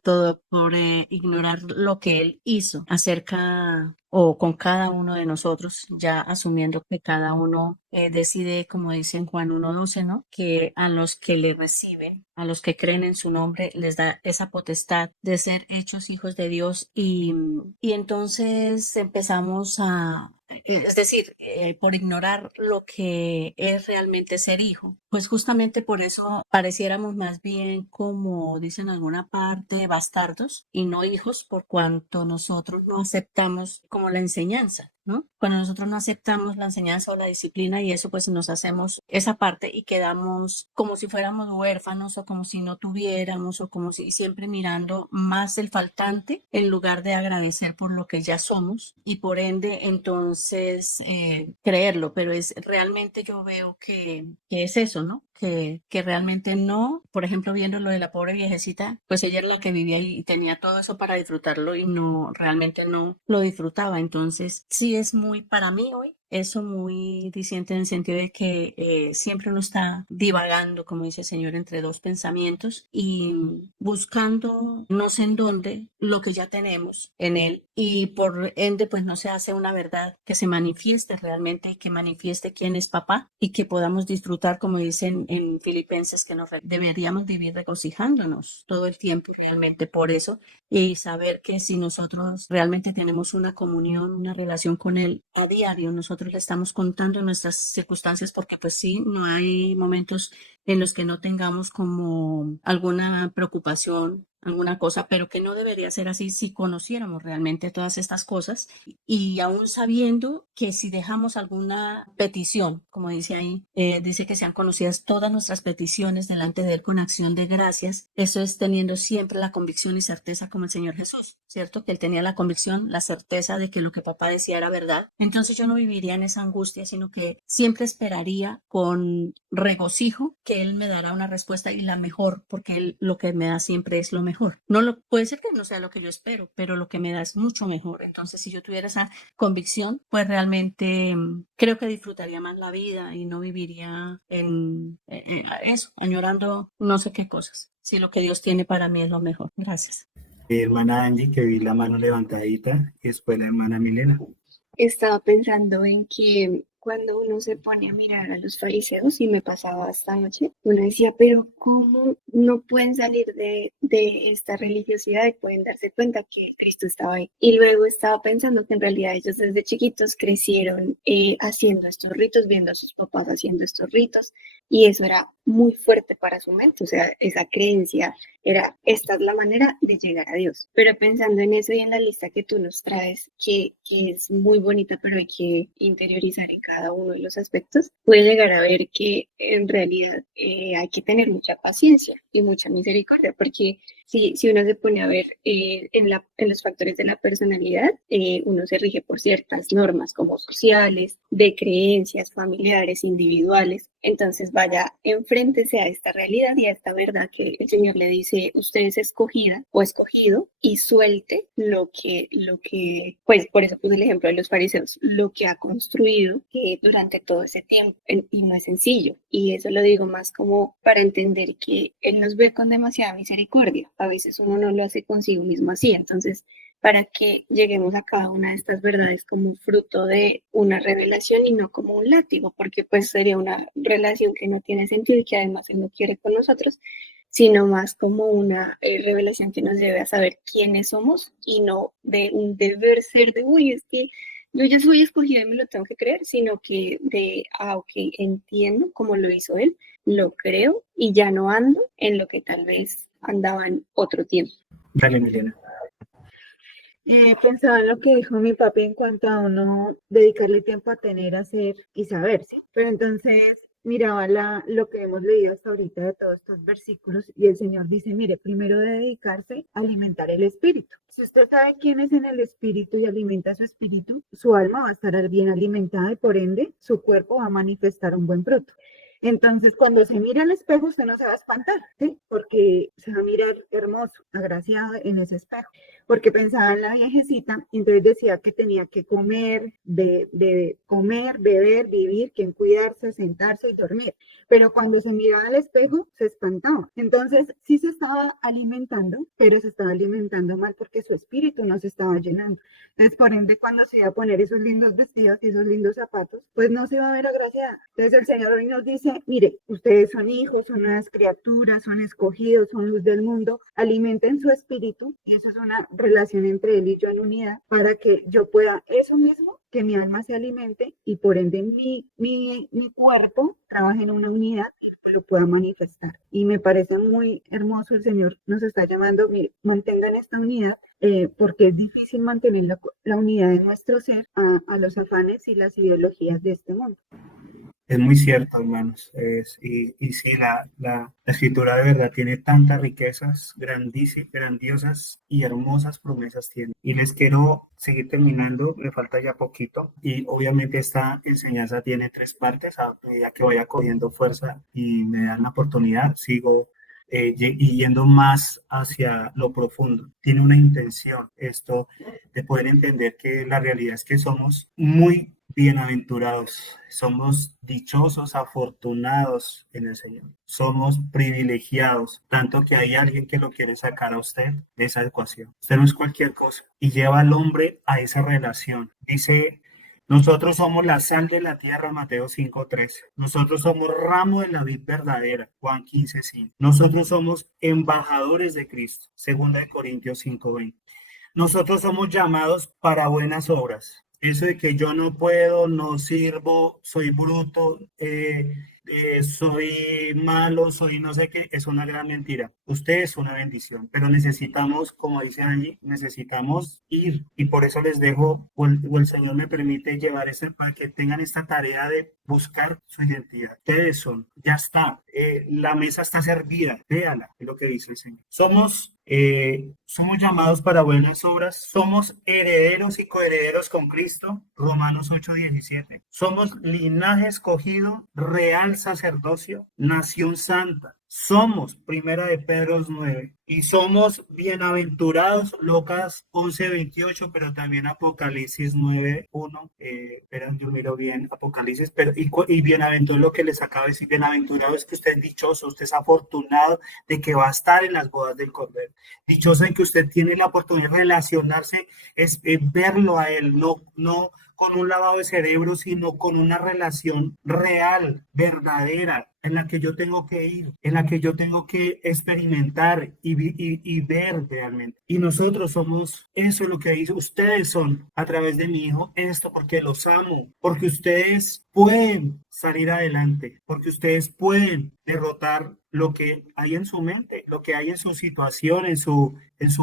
ignorar lo que Él hizo acerca o con cada uno de nosotros, ya asumiendo que cada uno decide, como dice en Juan 1:12, ¿no? Que a los que le reciben, a los que creen en su nombre, les da esa potestad de ser hechos hijos de Dios y entonces empezamos es decir, por ignorar lo que es realmente ser hijo, pues justamente por eso pareciéramos más bien, como dicen en alguna parte, bastardos y no hijos, por cuanto nosotros no aceptamos como la enseñanza, ¿no? Cuando nosotros no aceptamos la enseñanza o la disciplina y eso, pues nos hacemos esa parte y quedamos como si fuéramos huérfanos o como si no tuviéramos o como si siempre mirando más el faltante en lugar de agradecer por lo que ya somos y por ende entonces creerlo, pero es realmente yo veo que es eso, ¿no? Que realmente no, por ejemplo, viendo lo de la pobre viejecita, pues ella era la que vivía y tenía todo eso para disfrutarlo y no, realmente no lo disfrutaba. Entonces, sí es muy para mí hoy, eso muy diciente en el sentido de que siempre uno está divagando, como dice el Señor, entre dos pensamientos y buscando no sé en dónde lo que ya tenemos en Él y por ende pues no se hace una verdad que se manifieste realmente y que manifieste quién es papá y que podamos disfrutar, como dicen en Filipenses, que deberíamos vivir regocijándonos todo el tiempo realmente por eso y saber que si nosotros realmente tenemos una comunión, una relación con Él a diario, nosotros le estamos contando nuestras circunstancias porque pues sí, no hay momentos en los que no tengamos como alguna preocupación, alguna cosa, pero que no debería ser así si conociéramos realmente todas estas cosas y aún sabiendo que si dejamos alguna petición, como dice ahí, dice que sean conocidas todas nuestras peticiones delante de Él con acción de gracias, eso es teniendo siempre la convicción y certeza como el Señor Jesús, ¿cierto? Que Él tenía la convicción, la certeza de que lo que papá decía era verdad, entonces yo no viviría en esa angustia, sino que siempre esperaría con regocijo que Él me dará una respuesta y la mejor, porque Él lo que me da siempre es lo mejor. Puede ser que no sea lo que yo espero, pero lo que me da es mucho mejor. Entonces, si yo tuviera esa convicción, pues realmente creo que disfrutaría más la vida y no viviría en eso, añorando no sé qué cosas. Si lo que Dios tiene para mí es lo mejor. Gracias. Hermana Angie, que vi la mano levantadita, y después la hermana Milena. Estaba pensando en que cuando uno se pone a mirar a los fariseos, y me pasaba esta noche, uno decía, pero ¿cómo no pueden salir de esta religiosidad y pueden darse cuenta que Cristo estaba ahí? Y luego estaba pensando que en realidad ellos desde chiquitos crecieron haciendo estos ritos, viendo a sus papás haciendo estos ritos, y eso era muy fuerte para su mente, o sea, esa creencia era, esta es la manera de llegar a Dios. Pero pensando en eso y en la lista que tú nos traes, que es muy bonita, pero hay que interiorizar en cada uno de los aspectos, puede llegar a ver que en realidad hay que tener mucha paciencia y mucha misericordia, porque si uno se pone a ver en los factores de la personalidad, uno se rige por ciertas normas como sociales, de creencias, familiares, individuales. Entonces vaya, enfréntese a esta realidad y a esta verdad que el Señor le dice, usted es escogida o escogido, y suelte pues por eso puse el ejemplo de los fariseos, lo que ha construido durante todo ese tiempo. Y no es sencillo. Y eso lo digo más como para entender que Él nos ve con demasiada misericordia. A veces uno no lo hace consigo mismo así. Entonces, para que lleguemos a cada una de estas verdades como fruto de una revelación y no como un látigo, porque pues sería una relación que no tiene sentido y que además Él no quiere con nosotros, sino más como una revelación que nos lleve a saber quiénes somos y no de un deber ser de, uy, es que yo ya soy escogida y me lo tengo que creer, sino que ok, entiendo cómo lo hizo Él, lo creo y ya no ando en lo que tal vez andaba en otro tiempo. Dale, Milena. Pensaba en lo que dijo mi papi en cuanto a uno dedicarle tiempo a tener, hacer y saber, ¿sí? Pero entonces miraba lo que hemos leído hasta ahorita de todos estos versículos y el Señor dice, mire, primero debe dedicarse a alimentar el espíritu. Si usted sabe quién es en el espíritu y alimenta su espíritu, su alma va a estar bien alimentada y por ende su cuerpo va a manifestar un buen fruto. Entonces, cuando se mira al espejo, usted no se va a espantar, ¿sí? Porque se va a mirar hermoso, agraciado en ese espejo. Porque pensaba en la viejecita, y entonces decía que tenía que comer, comer, beber, vivir, que en cuidarse, sentarse y dormir. Pero cuando se miraba al espejo, se espantaba. Entonces, sí se estaba alimentando, pero se estaba alimentando mal porque su espíritu no se estaba llenando. Entonces, por ende, cuando se iba a poner esos lindos vestidos y esos lindos zapatos, pues no se iba a ver agraciada. Entonces, el Señor hoy nos dice, mire, ustedes son hijos, son nuevas criaturas, son escogidos, son luz del mundo, alimenten su espíritu, y eso es una relación entre Él y yo en unidad, para que yo pueda eso mismo, que mi alma se alimente y por ende mi cuerpo trabaje en una unidad y lo pueda manifestar. Y me parece muy hermoso, el Señor nos está llamando, mire, mantengan esta unidad, porque es difícil mantener la unidad de nuestro ser a los afanes y las ideologías de este mundo. Es muy cierto, hermanos. Y sí, la escritura de verdad tiene tantas riquezas, grandiosas y hermosas promesas tiene. Y les quiero seguir terminando, me falta ya poquito. Y obviamente esta enseñanza tiene 3 partes. A medida que vaya cogiendo fuerza y me dan la oportunidad, sigo y yendo más hacia lo profundo. Tiene una intención esto de poder entender que la realidad es que somos muy bienaventurados, somos dichosos, afortunados en el Señor, somos privilegiados, tanto que hay alguien que lo quiere sacar a usted de esa ecuación. Usted no es cualquier cosa y lleva al hombre a esa relación. Dice, nosotros somos la sal de la tierra, Mateo 5:13. Nosotros somos ramo de la vid verdadera, Juan 15:5. Nosotros somos embajadores de Cristo, 2 Corintios 5:20. Nosotros somos llamados para buenas obras. Eso de que yo no puedo, no sirvo, soy bruto, soy malo, soy no sé qué, es una gran mentira. Usted es una bendición, pero necesitamos, como dice Angie, necesitamos ir. Y por eso les dejo, o el Señor me permite llevar para que tengan esta tarea de buscar su identidad. Ustedes son, ya está, la mesa está servida, véanla, es lo que dice el Señor. Somos llamados para buenas obras, somos herederos y coherederos con Cristo, Romanos 8:17. Somos linaje escogido, real sacerdocio, nación santa. Somos, primera de Pedro 9, y somos bienaventurados, Lucas 11:28, pero también Apocalipsis 9:1. Esperan, yo miro bien Apocalipsis, pero y bienaventurado lo que les acabo de decir, bienaventurado es que usted es dichoso, usted es afortunado de que va a estar en las bodas del Cordero. Dichoso en que usted tiene la oportunidad de relacionarse, es verlo a él, no con un lavado de cerebro, sino con una relación real, verdadera, en la que yo tengo que ir, en la que yo tengo que experimentar y ver realmente. Y nosotros somos, eso es lo que dice, ustedes son a través de mi hijo, esto porque los amo, porque ustedes pueden salir adelante, porque ustedes pueden derrotar lo que hay en su mente, lo que hay en su situación, en su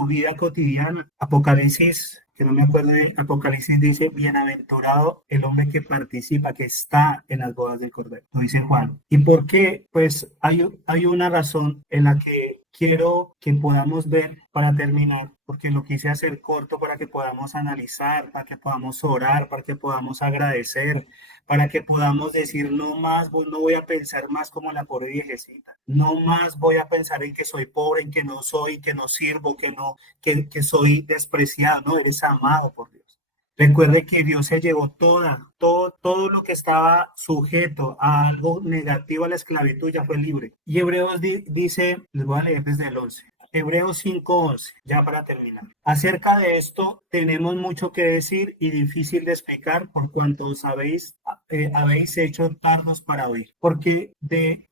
vida cotidiana. Apocalipsis, que no me acuerdo de Apocalipsis, dice, bienaventurado el hombre que participa, que está en las bodas del Cordero, lo dice Juan. ¿Y por qué? Pues hay una razón en la que quiero que podamos ver para terminar, porque lo quise hacer corto para que podamos analizar, para que podamos orar, para que podamos agradecer, para que podamos decir, no más, no voy a pensar más como la pobre viejecita, no más voy a pensar en que soy pobre, en que no soy, que no sirvo, que soy despreciado. No, eres amado por Dios. Recuerde que Dios se llevó todo lo que estaba sujeto a algo negativo, a la esclavitud, ya fue libre. Y Hebreos dice, les voy a leer desde el 11. Hebreos 5:11, ya para terminar. Acerca de esto tenemos mucho que decir y difícil de explicar por cuanto os habéis hecho tardos para oír. Porque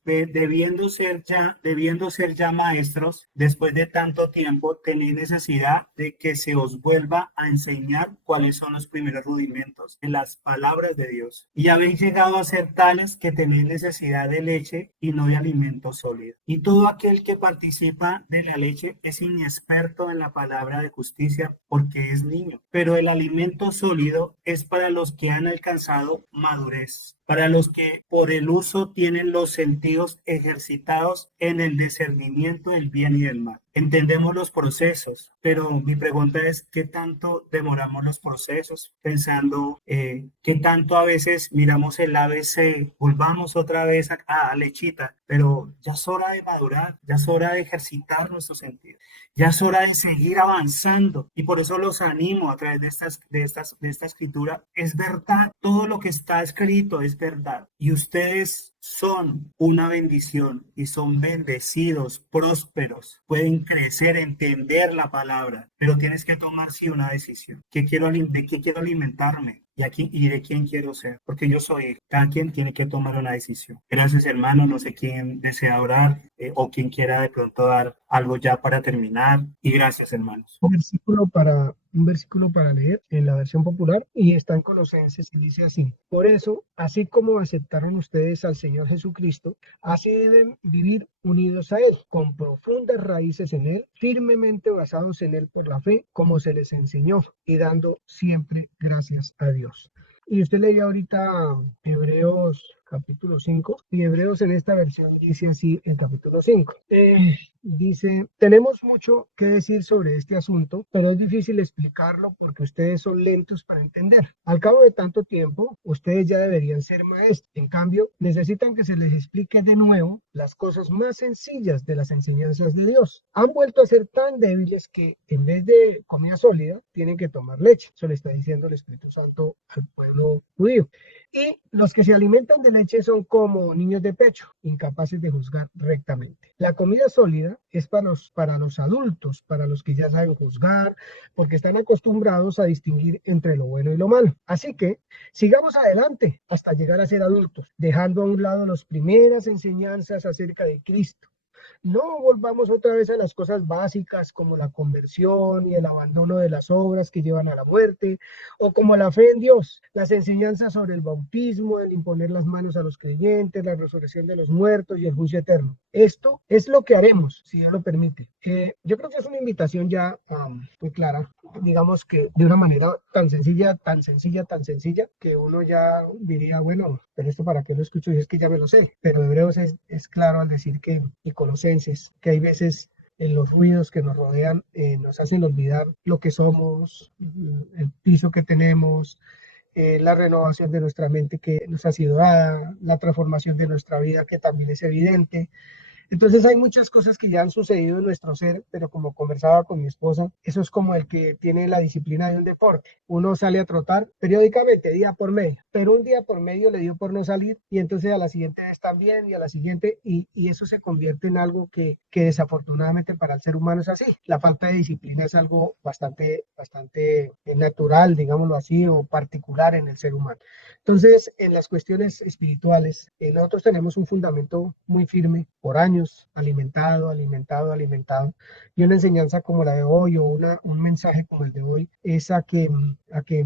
debiendo ser ya maestros, después de tanto tiempo, tenéis necesidad de que se os vuelva a enseñar cuáles son los primeros rudimentos de las palabras de Dios. Y habéis llegado a ser tales que tenéis necesidad de leche y no de alimento sólido. Y todo aquel que participa de la leche es inexperto en la palabra de justicia porque es niño, pero el alimento sólido es para los que han alcanzado madurez, para los que por el uso tienen los sentidos ejercitados en el discernimiento del bien y del mal. Entendemos los procesos, pero mi pregunta es, ¿qué tanto demoramos los procesos? Pensando, ¿qué tanto a veces miramos el ABC, volvamos otra vez a lechita? Pero ya es hora de madurar, ya es hora de ejercitar nuestros sentidos, ya es hora de seguir avanzando. Y por eso los animo a través de esta escritura. Es verdad, todo lo que está escrito es verdad. Y ustedes son una bendición y son bendecidos, prósperos, pueden crecer, entender la palabra, pero tienes que tomar sí una decisión. ¿De qué quiero alimentarme? Y de quién quiero ser, porque yo soy, cada quien tiene que tomar una decisión. Gracias, hermano, no sé quién desea orar o quien quiera de pronto dar algo ya para terminar, y gracias, hermanos. Un versículo para leer en la versión popular y está en Colosenses y dice así: por eso, así como aceptaron ustedes al Señor Jesucristo, así deben vivir unidos a Él, con profundas raíces en Él, firmemente basados en Él por la fe, como se les enseñó, y dando siempre gracias a Dios. Y usted leía ahorita Hebreos capítulo 5, y Hebreos en esta versión dice así el capítulo 5. Dice, tenemos mucho que decir sobre este asunto, pero es difícil explicarlo porque ustedes son lentos para entender. Al cabo de tanto tiempo, ustedes ya deberían ser maestros. En cambio, necesitan que se les explique de nuevo las cosas más sencillas de las enseñanzas de Dios. Han vuelto a ser tan débiles que en vez de comida sólida, tienen que tomar leche. Eso le está diciendo el Espíritu Santo al pueblo judío. Y los que se alimentan de leche son como niños de pecho, incapaces de juzgar rectamente. La comida sólida es para los adultos, para los que ya saben juzgar, porque están acostumbrados a distinguir entre lo bueno y lo malo. Así que sigamos adelante hasta llegar a ser adultos, dejando a un lado las primeras enseñanzas acerca de Cristo. No volvamos otra vez a las cosas básicas como la conversión y el abandono de las obras que llevan a la muerte, o como la fe en Dios, las enseñanzas sobre el bautismo, el imponer las manos a los creyentes, la resurrección de los muertos y el juicio eterno. Esto es lo que haremos, si Dios lo permite. Yo creo que es una invitación ya muy clara, digamos que de una manera tan sencilla, que uno ya diría, bueno, pero esto para qué lo escucho, y es que ya me lo sé. Pero Hebreos es claro al decir que, y Colosenses, que hay veces en los ruidos que nos rodean nos hacen olvidar lo que somos, el piso que tenemos, la renovación de nuestra mente que nos ha sido dada, la transformación de nuestra vida que también es evidente. Entonces hay muchas cosas que ya han sucedido en nuestro ser, pero como conversaba con mi esposa, eso es como el que tiene la disciplina de un deporte. Uno sale a trotar periódicamente, día por medio, pero un día por medio le dio por no salir y entonces a la siguiente vez también y a la siguiente y eso se convierte en algo que desafortunadamente para el ser humano es así. La falta de disciplina es algo bastante natural, digámoslo así, o particular en el ser humano. Entonces, en las cuestiones espirituales, nosotros tenemos un fundamento muy firme por años, alimentado. Y una enseñanza como la de hoy o un mensaje como el de hoy es a que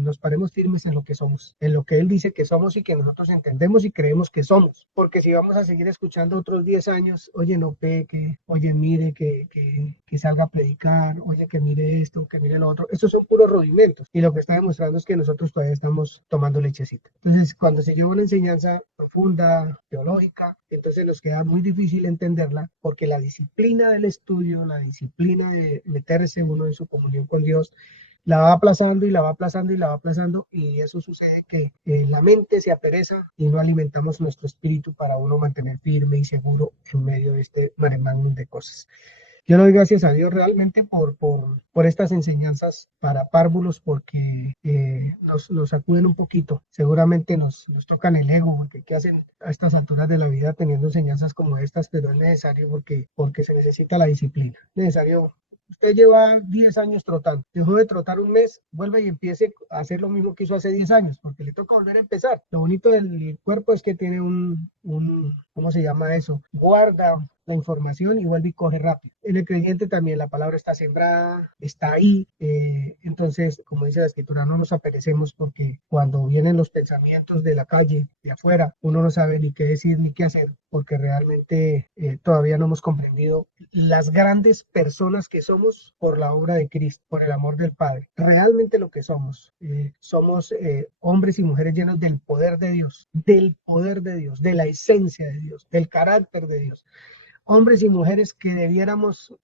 nos paremos firmes en lo que somos, en lo que Él dice que somos y que nosotros entendemos y creemos que somos. Porque si vamos a seguir escuchando otros 10 años, oye, no peque, oye, mire que salga a predicar, oye, que mire esto, que mire lo otro, estos son puros rudimentos. Y lo que está demostrando es que nosotros todavía estamos tomando lechecita. Entonces, cuando se lleva una enseñanza profunda, teológica, entonces nos queda muy difícil entenderla porque la disciplina del estudio, la disciplina de meterse uno en su comunión con Dios, la va aplazando y la va aplazando y la va aplazando y eso sucede que la mente se apereza y no alimentamos nuestro espíritu para uno mantener firme y seguro en medio de este mare magnum de cosas. Yo le doy gracias a Dios realmente por estas enseñanzas para párvulos porque nos sacuden un poquito. Seguramente nos tocan el ego porque ¿qué hacen a estas alturas de la vida teniendo enseñanzas como estas? Pero es necesario porque se necesita la disciplina. Es necesario. Usted lleva 10 años trotando, dejó de trotar un mes, vuelve y empiece a hacer lo mismo que hizo hace 10 años, porque le toca volver a empezar. Lo bonito del cuerpo es que tiene ¿cómo se llama eso? Guarda la información y vuelve y coge rápido. En el creyente también la palabra está sembrada, está ahí. Entonces, como dice la escritura, no nos aperecemos porque cuando vienen los pensamientos de la calle, de afuera, uno no sabe ni qué decir ni qué hacer, porque realmente todavía no hemos comprendido las grandes personas que somos por la obra de Cristo, por el amor del Padre. Realmente lo que somos, somos hombres y mujeres llenos del poder de Dios, de la esencia de Dios, del carácter de Dios. Hombres y mujeres que debiéramos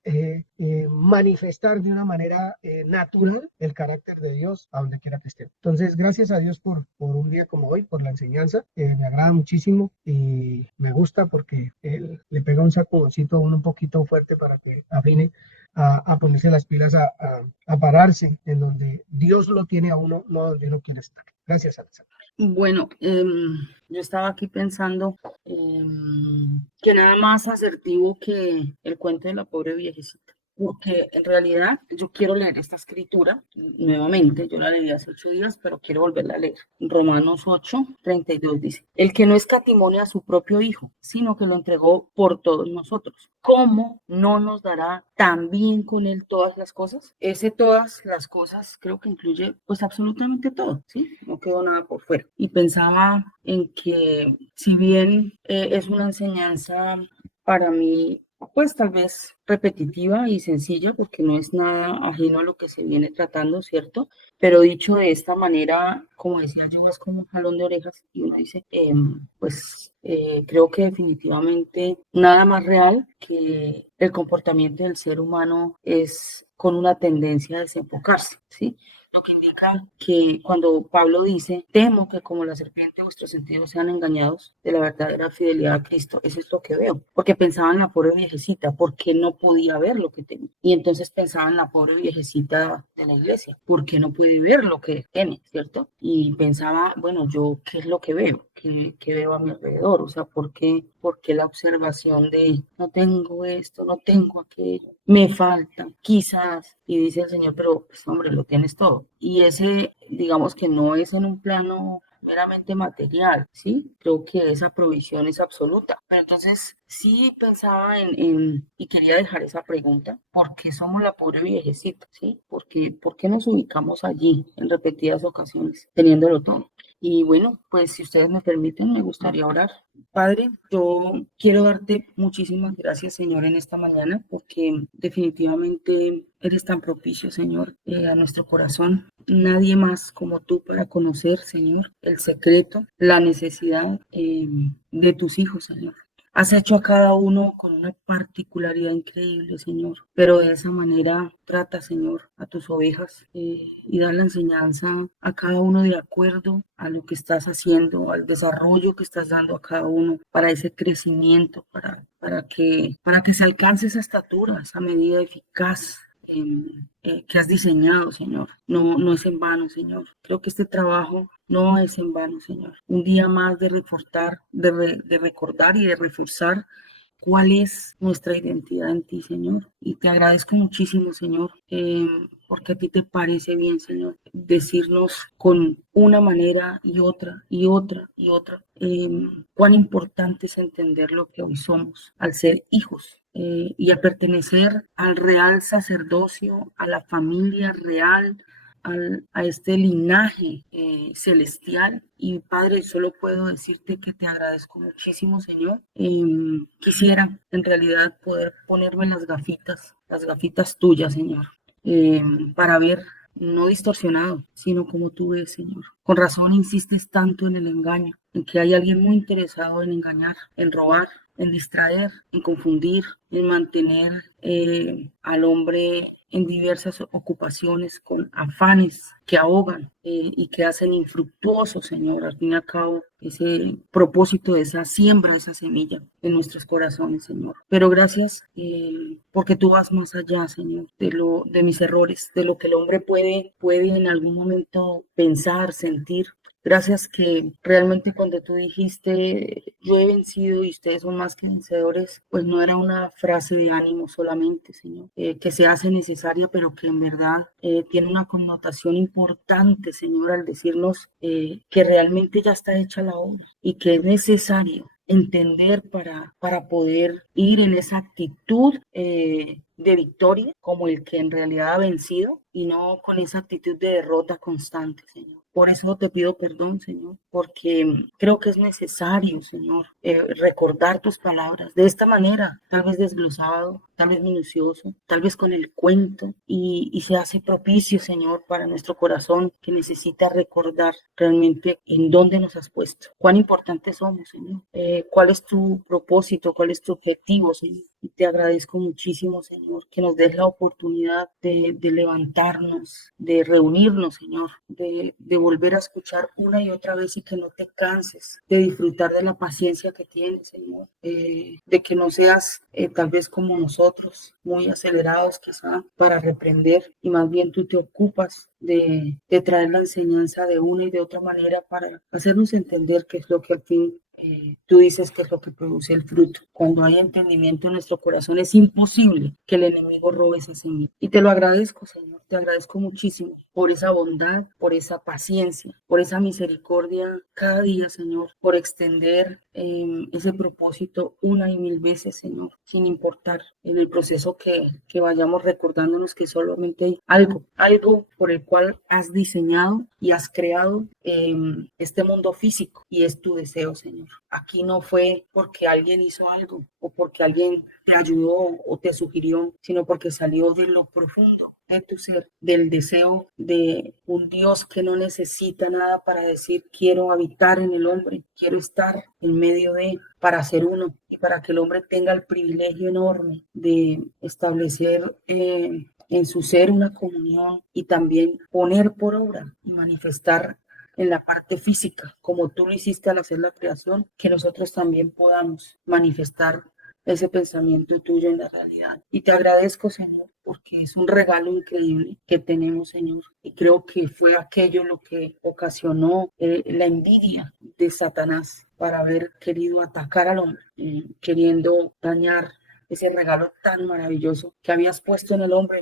manifestar de una manera natural el carácter de Dios a donde quiera que estén. Entonces, gracias a Dios por un día como hoy, por la enseñanza. Me agrada muchísimo y me gusta porque le pega un sacudoncito a uno un poquito fuerte para que afine a ponerse las pilas, a pararse en donde Dios lo tiene a uno, no donde uno quiere estar. Gracias, Alexandra. Bueno, yo estaba aquí pensando que nada más asertivo que el cuento de la pobre viejecita, porque en realidad yo quiero leer esta escritura nuevamente, yo la leí hace 8 días, pero quiero volverla a leer. Romanos 8:32 dice, el que no escatimó a su propio hijo, sino que lo entregó por todos nosotros, ¿cómo no nos dará también con él todas las cosas? Ese todas las cosas creo que incluye pues absolutamente todo, ¿sí? No quedó nada por fuera. Y pensaba en que si bien es una enseñanza para mí pues tal vez repetitiva y sencilla porque no es nada ajeno a lo que se viene tratando, ¿cierto? Pero dicho de esta manera, como decía yo, es como un jalón de orejas y uno dice, creo que definitivamente nada más real que el comportamiento del ser humano es con una tendencia a desenfocarse, ¿sí? Lo que indica que cuando Pablo dice, temo que como la serpiente vuestros sentidos sean engañados de la verdadera fidelidad a Cristo, eso es lo que veo, porque pensaba en la pobre viejecita, porque no podía ver lo que tenía, y entonces pensaba en la pobre viejecita de la iglesia, porque no puede ver lo que tiene, ¿cierto? Y pensaba, bueno, yo, ¿qué es lo que veo? ¿Qué veo a mi alrededor? O sea, ¿por qué la observación de no tengo esto, no tengo aquello, me falta, quizás? Y dice el Señor, pero pues, hombre, lo tienes todo. Y ese, digamos que no es en un plano meramente material, ¿sí? Creo que esa provisión es absoluta. Pero entonces sí pensaba y quería dejar esa pregunta, ¿por qué somos la pobre viejecita? ¿Sí? ¿Por qué nos ubicamos allí en repetidas ocasiones, teniéndolo todo? Y bueno, pues si ustedes me permiten, me gustaría orar. Padre, yo quiero darte muchísimas gracias, Señor, en esta mañana, porque definitivamente eres tan propicio, Señor, a nuestro corazón. Nadie más como tú para conocer, Señor, el secreto, la necesidad de tus hijos, Señor. Has hecho a cada uno con una particularidad increíble, Señor. Pero de esa manera trata, Señor, a tus ovejas y da la enseñanza a cada uno de acuerdo a lo que estás haciendo, al desarrollo que estás dando a cada uno para ese crecimiento, para que se alcance esa estatura, esa medida eficaz que has diseñado, Señor. No es en vano, Señor. Creo que este trabajo no es en vano, Señor. Un día más de reforzar, de recordar y de reforzar cuál es nuestra identidad en ti, Señor. Y te agradezco muchísimo, Señor, porque a ti te parece bien, Señor, decirnos con una manera y otra y otra y otra cuán importante es entender lo que hoy somos al ser hijos. Y a pertenecer al real sacerdocio, a la familia real, a este linaje celestial. Y Padre, solo puedo decirte que te agradezco muchísimo, Señor. Quisiera en realidad poder ponerme las gafitas tuyas, Señor, para ver no distorsionado, sino como tú ves, Señor. Con razón insistes tanto en el engaño, en que hay alguien muy interesado en engañar, en robar, en distraer, en confundir, en mantener al hombre en diversas ocupaciones con afanes que ahogan y que hacen infructuoso, Señor, al fin y al cabo, ese propósito de esa siembra, de esa semilla en nuestros corazones, Señor. Pero gracias porque tú vas más allá, Señor, de mis errores, de lo que el hombre puede en algún momento pensar, sentir. Gracias que realmente cuando tú dijiste, yo he vencido y ustedes son más que vencedores, pues no era una frase de ánimo solamente, Señor, que se hace necesaria, pero que en verdad tiene una connotación importante, Señor, al decirnos que realmente ya está hecha la obra y que es necesario entender para poder ir en esa actitud de victoria como el que en realidad ha vencido y no con esa actitud de derrota constante, Señor. Por eso te pido perdón, Señor, porque creo que es necesario, Señor, recordar tus palabras de esta manera, tal vez desglosado, tal vez minucioso, tal vez con el cuento, y se hace propicio, Señor, para nuestro corazón que necesita recordar realmente en dónde nos has puesto, cuán importantes somos, Señor, cuál es tu propósito, cuál es tu objetivo, Señor. Y te agradezco muchísimo, Señor, que nos des la oportunidad de levantarnos, de reunirnos, Señor, de volver a escuchar una y otra vez y que no te canses, de disfrutar de la paciencia que tienes, Señor, de que no seas tal vez como nosotros, muy acelerados quizá para reprender y más bien tú te ocupas de traer la enseñanza de una y de otra manera para hacernos entender qué es lo que al fin tú dices que es lo que produce el fruto. Cuando hay entendimiento en nuestro corazón es imposible que el enemigo robe esa semilla. Y te lo agradezco, Señor, te agradezco muchísimo por esa bondad, por esa paciencia, por esa misericordia cada día, Señor, por extender ese propósito una y mil veces, Señor, sin importar en el proceso que vayamos recordándonos que solamente hay algo por el cual has diseñado y has creado este mundo físico y es tu deseo, Señor. Aquí no fue porque alguien hizo algo o porque alguien te ayudó o te sugirió, sino porque salió de lo profundo de tu ser, del deseo de un Dios que no necesita nada para decir quiero habitar en el hombre, quiero estar en medio de, para ser uno y para que el hombre tenga el privilegio enorme de establecer en su ser una comunión y también poner por obra y manifestar en la parte física, como tú lo hiciste al hacer la creación, que nosotros también podamos manifestar ese pensamiento tuyo en la realidad. Y te agradezco, Señor, porque es un regalo increíble que tenemos, Señor. Y creo que fue aquello lo que ocasionó la envidia de Satanás para haber querido atacar al hombre, queriendo dañar ese regalo tan maravilloso que habías puesto en el hombre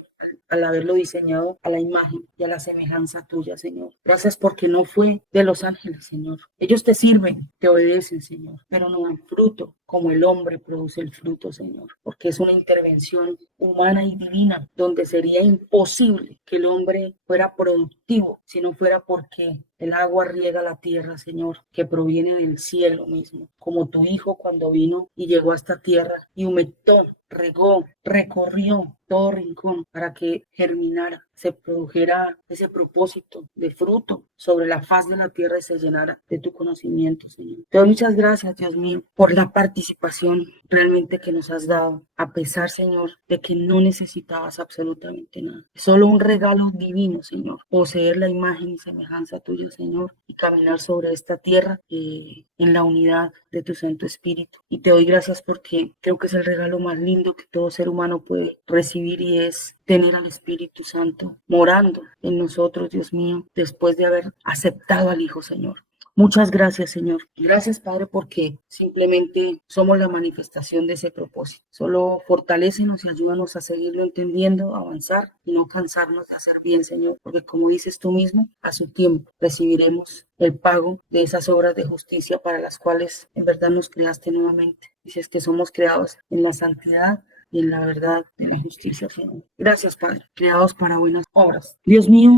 al haberlo diseñado a la imagen y a la semejanza tuya, Señor. Gracias porque no fue de los ángeles, Señor. Ellos te sirven, te obedecen, Señor, pero no dan fruto como el hombre produce el fruto, Señor, porque es una intervención humana y divina donde sería imposible que el hombre fuera productivo si no fuera porque el agua riega la tierra, Señor, que proviene del cielo mismo, como tu Hijo cuando vino y llegó a esta tierra y humectó, regó, recorrió todo rincón para que germinara, se produjera ese propósito de fruto sobre la faz de la tierra y se llenara de tu conocimiento, Señor. Te doy muchas gracias, Dios mío, por la participación realmente que nos has dado, a pesar, Señor, de que no necesitabas absolutamente nada. Solo un regalo divino, Señor, poseer la imagen y semejanza tuya, Señor, y caminar sobre esta tierra en la unidad de tu Santo Espíritu. Y te doy gracias porque creo que es el regalo más lindo que todo ser humano puede recibir, y es tener al Espíritu Santo morando en nosotros, Dios mío, después de haber aceptado al Hijo, Señor. Muchas gracias, Señor. Gracias, Padre, porque simplemente somos la manifestación de ese propósito. Solo fortalécenos y ayúdanos a seguirlo entendiendo, a avanzar y no cansarnos de hacer bien, Señor, porque como dices tú mismo, a su tiempo recibiremos el pago de esas obras de justicia para las cuales en verdad nos creaste nuevamente. Dices que somos creados en la santidad y en la verdad de la justicia, Señor. Gracias, Padre, creados para buenas obras. Dios mío,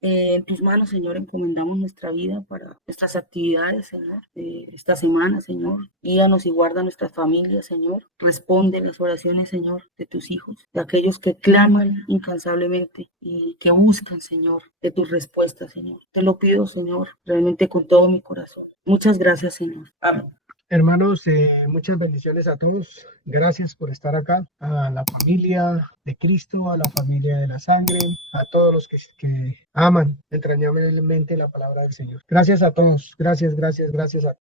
en tus manos, Señor, encomendamos nuestra vida para nuestras actividades, Señor, esta semana, Señor. Guíanos y guarda nuestras familias, Señor. Responde las oraciones, Señor, de tus hijos, de aquellos que claman incansablemente y que buscan, Señor, de tus respuestas, Señor. Te lo pido, Señor, realmente con todo mi corazón. Muchas gracias, Señor. Amén. Hermanos, muchas bendiciones a todos. Gracias por estar acá. A la familia de Cristo, a la familia de la sangre, a todos los que aman entrañablemente la palabra del Señor. Gracias a todos. Gracias, gracias, gracias a todos.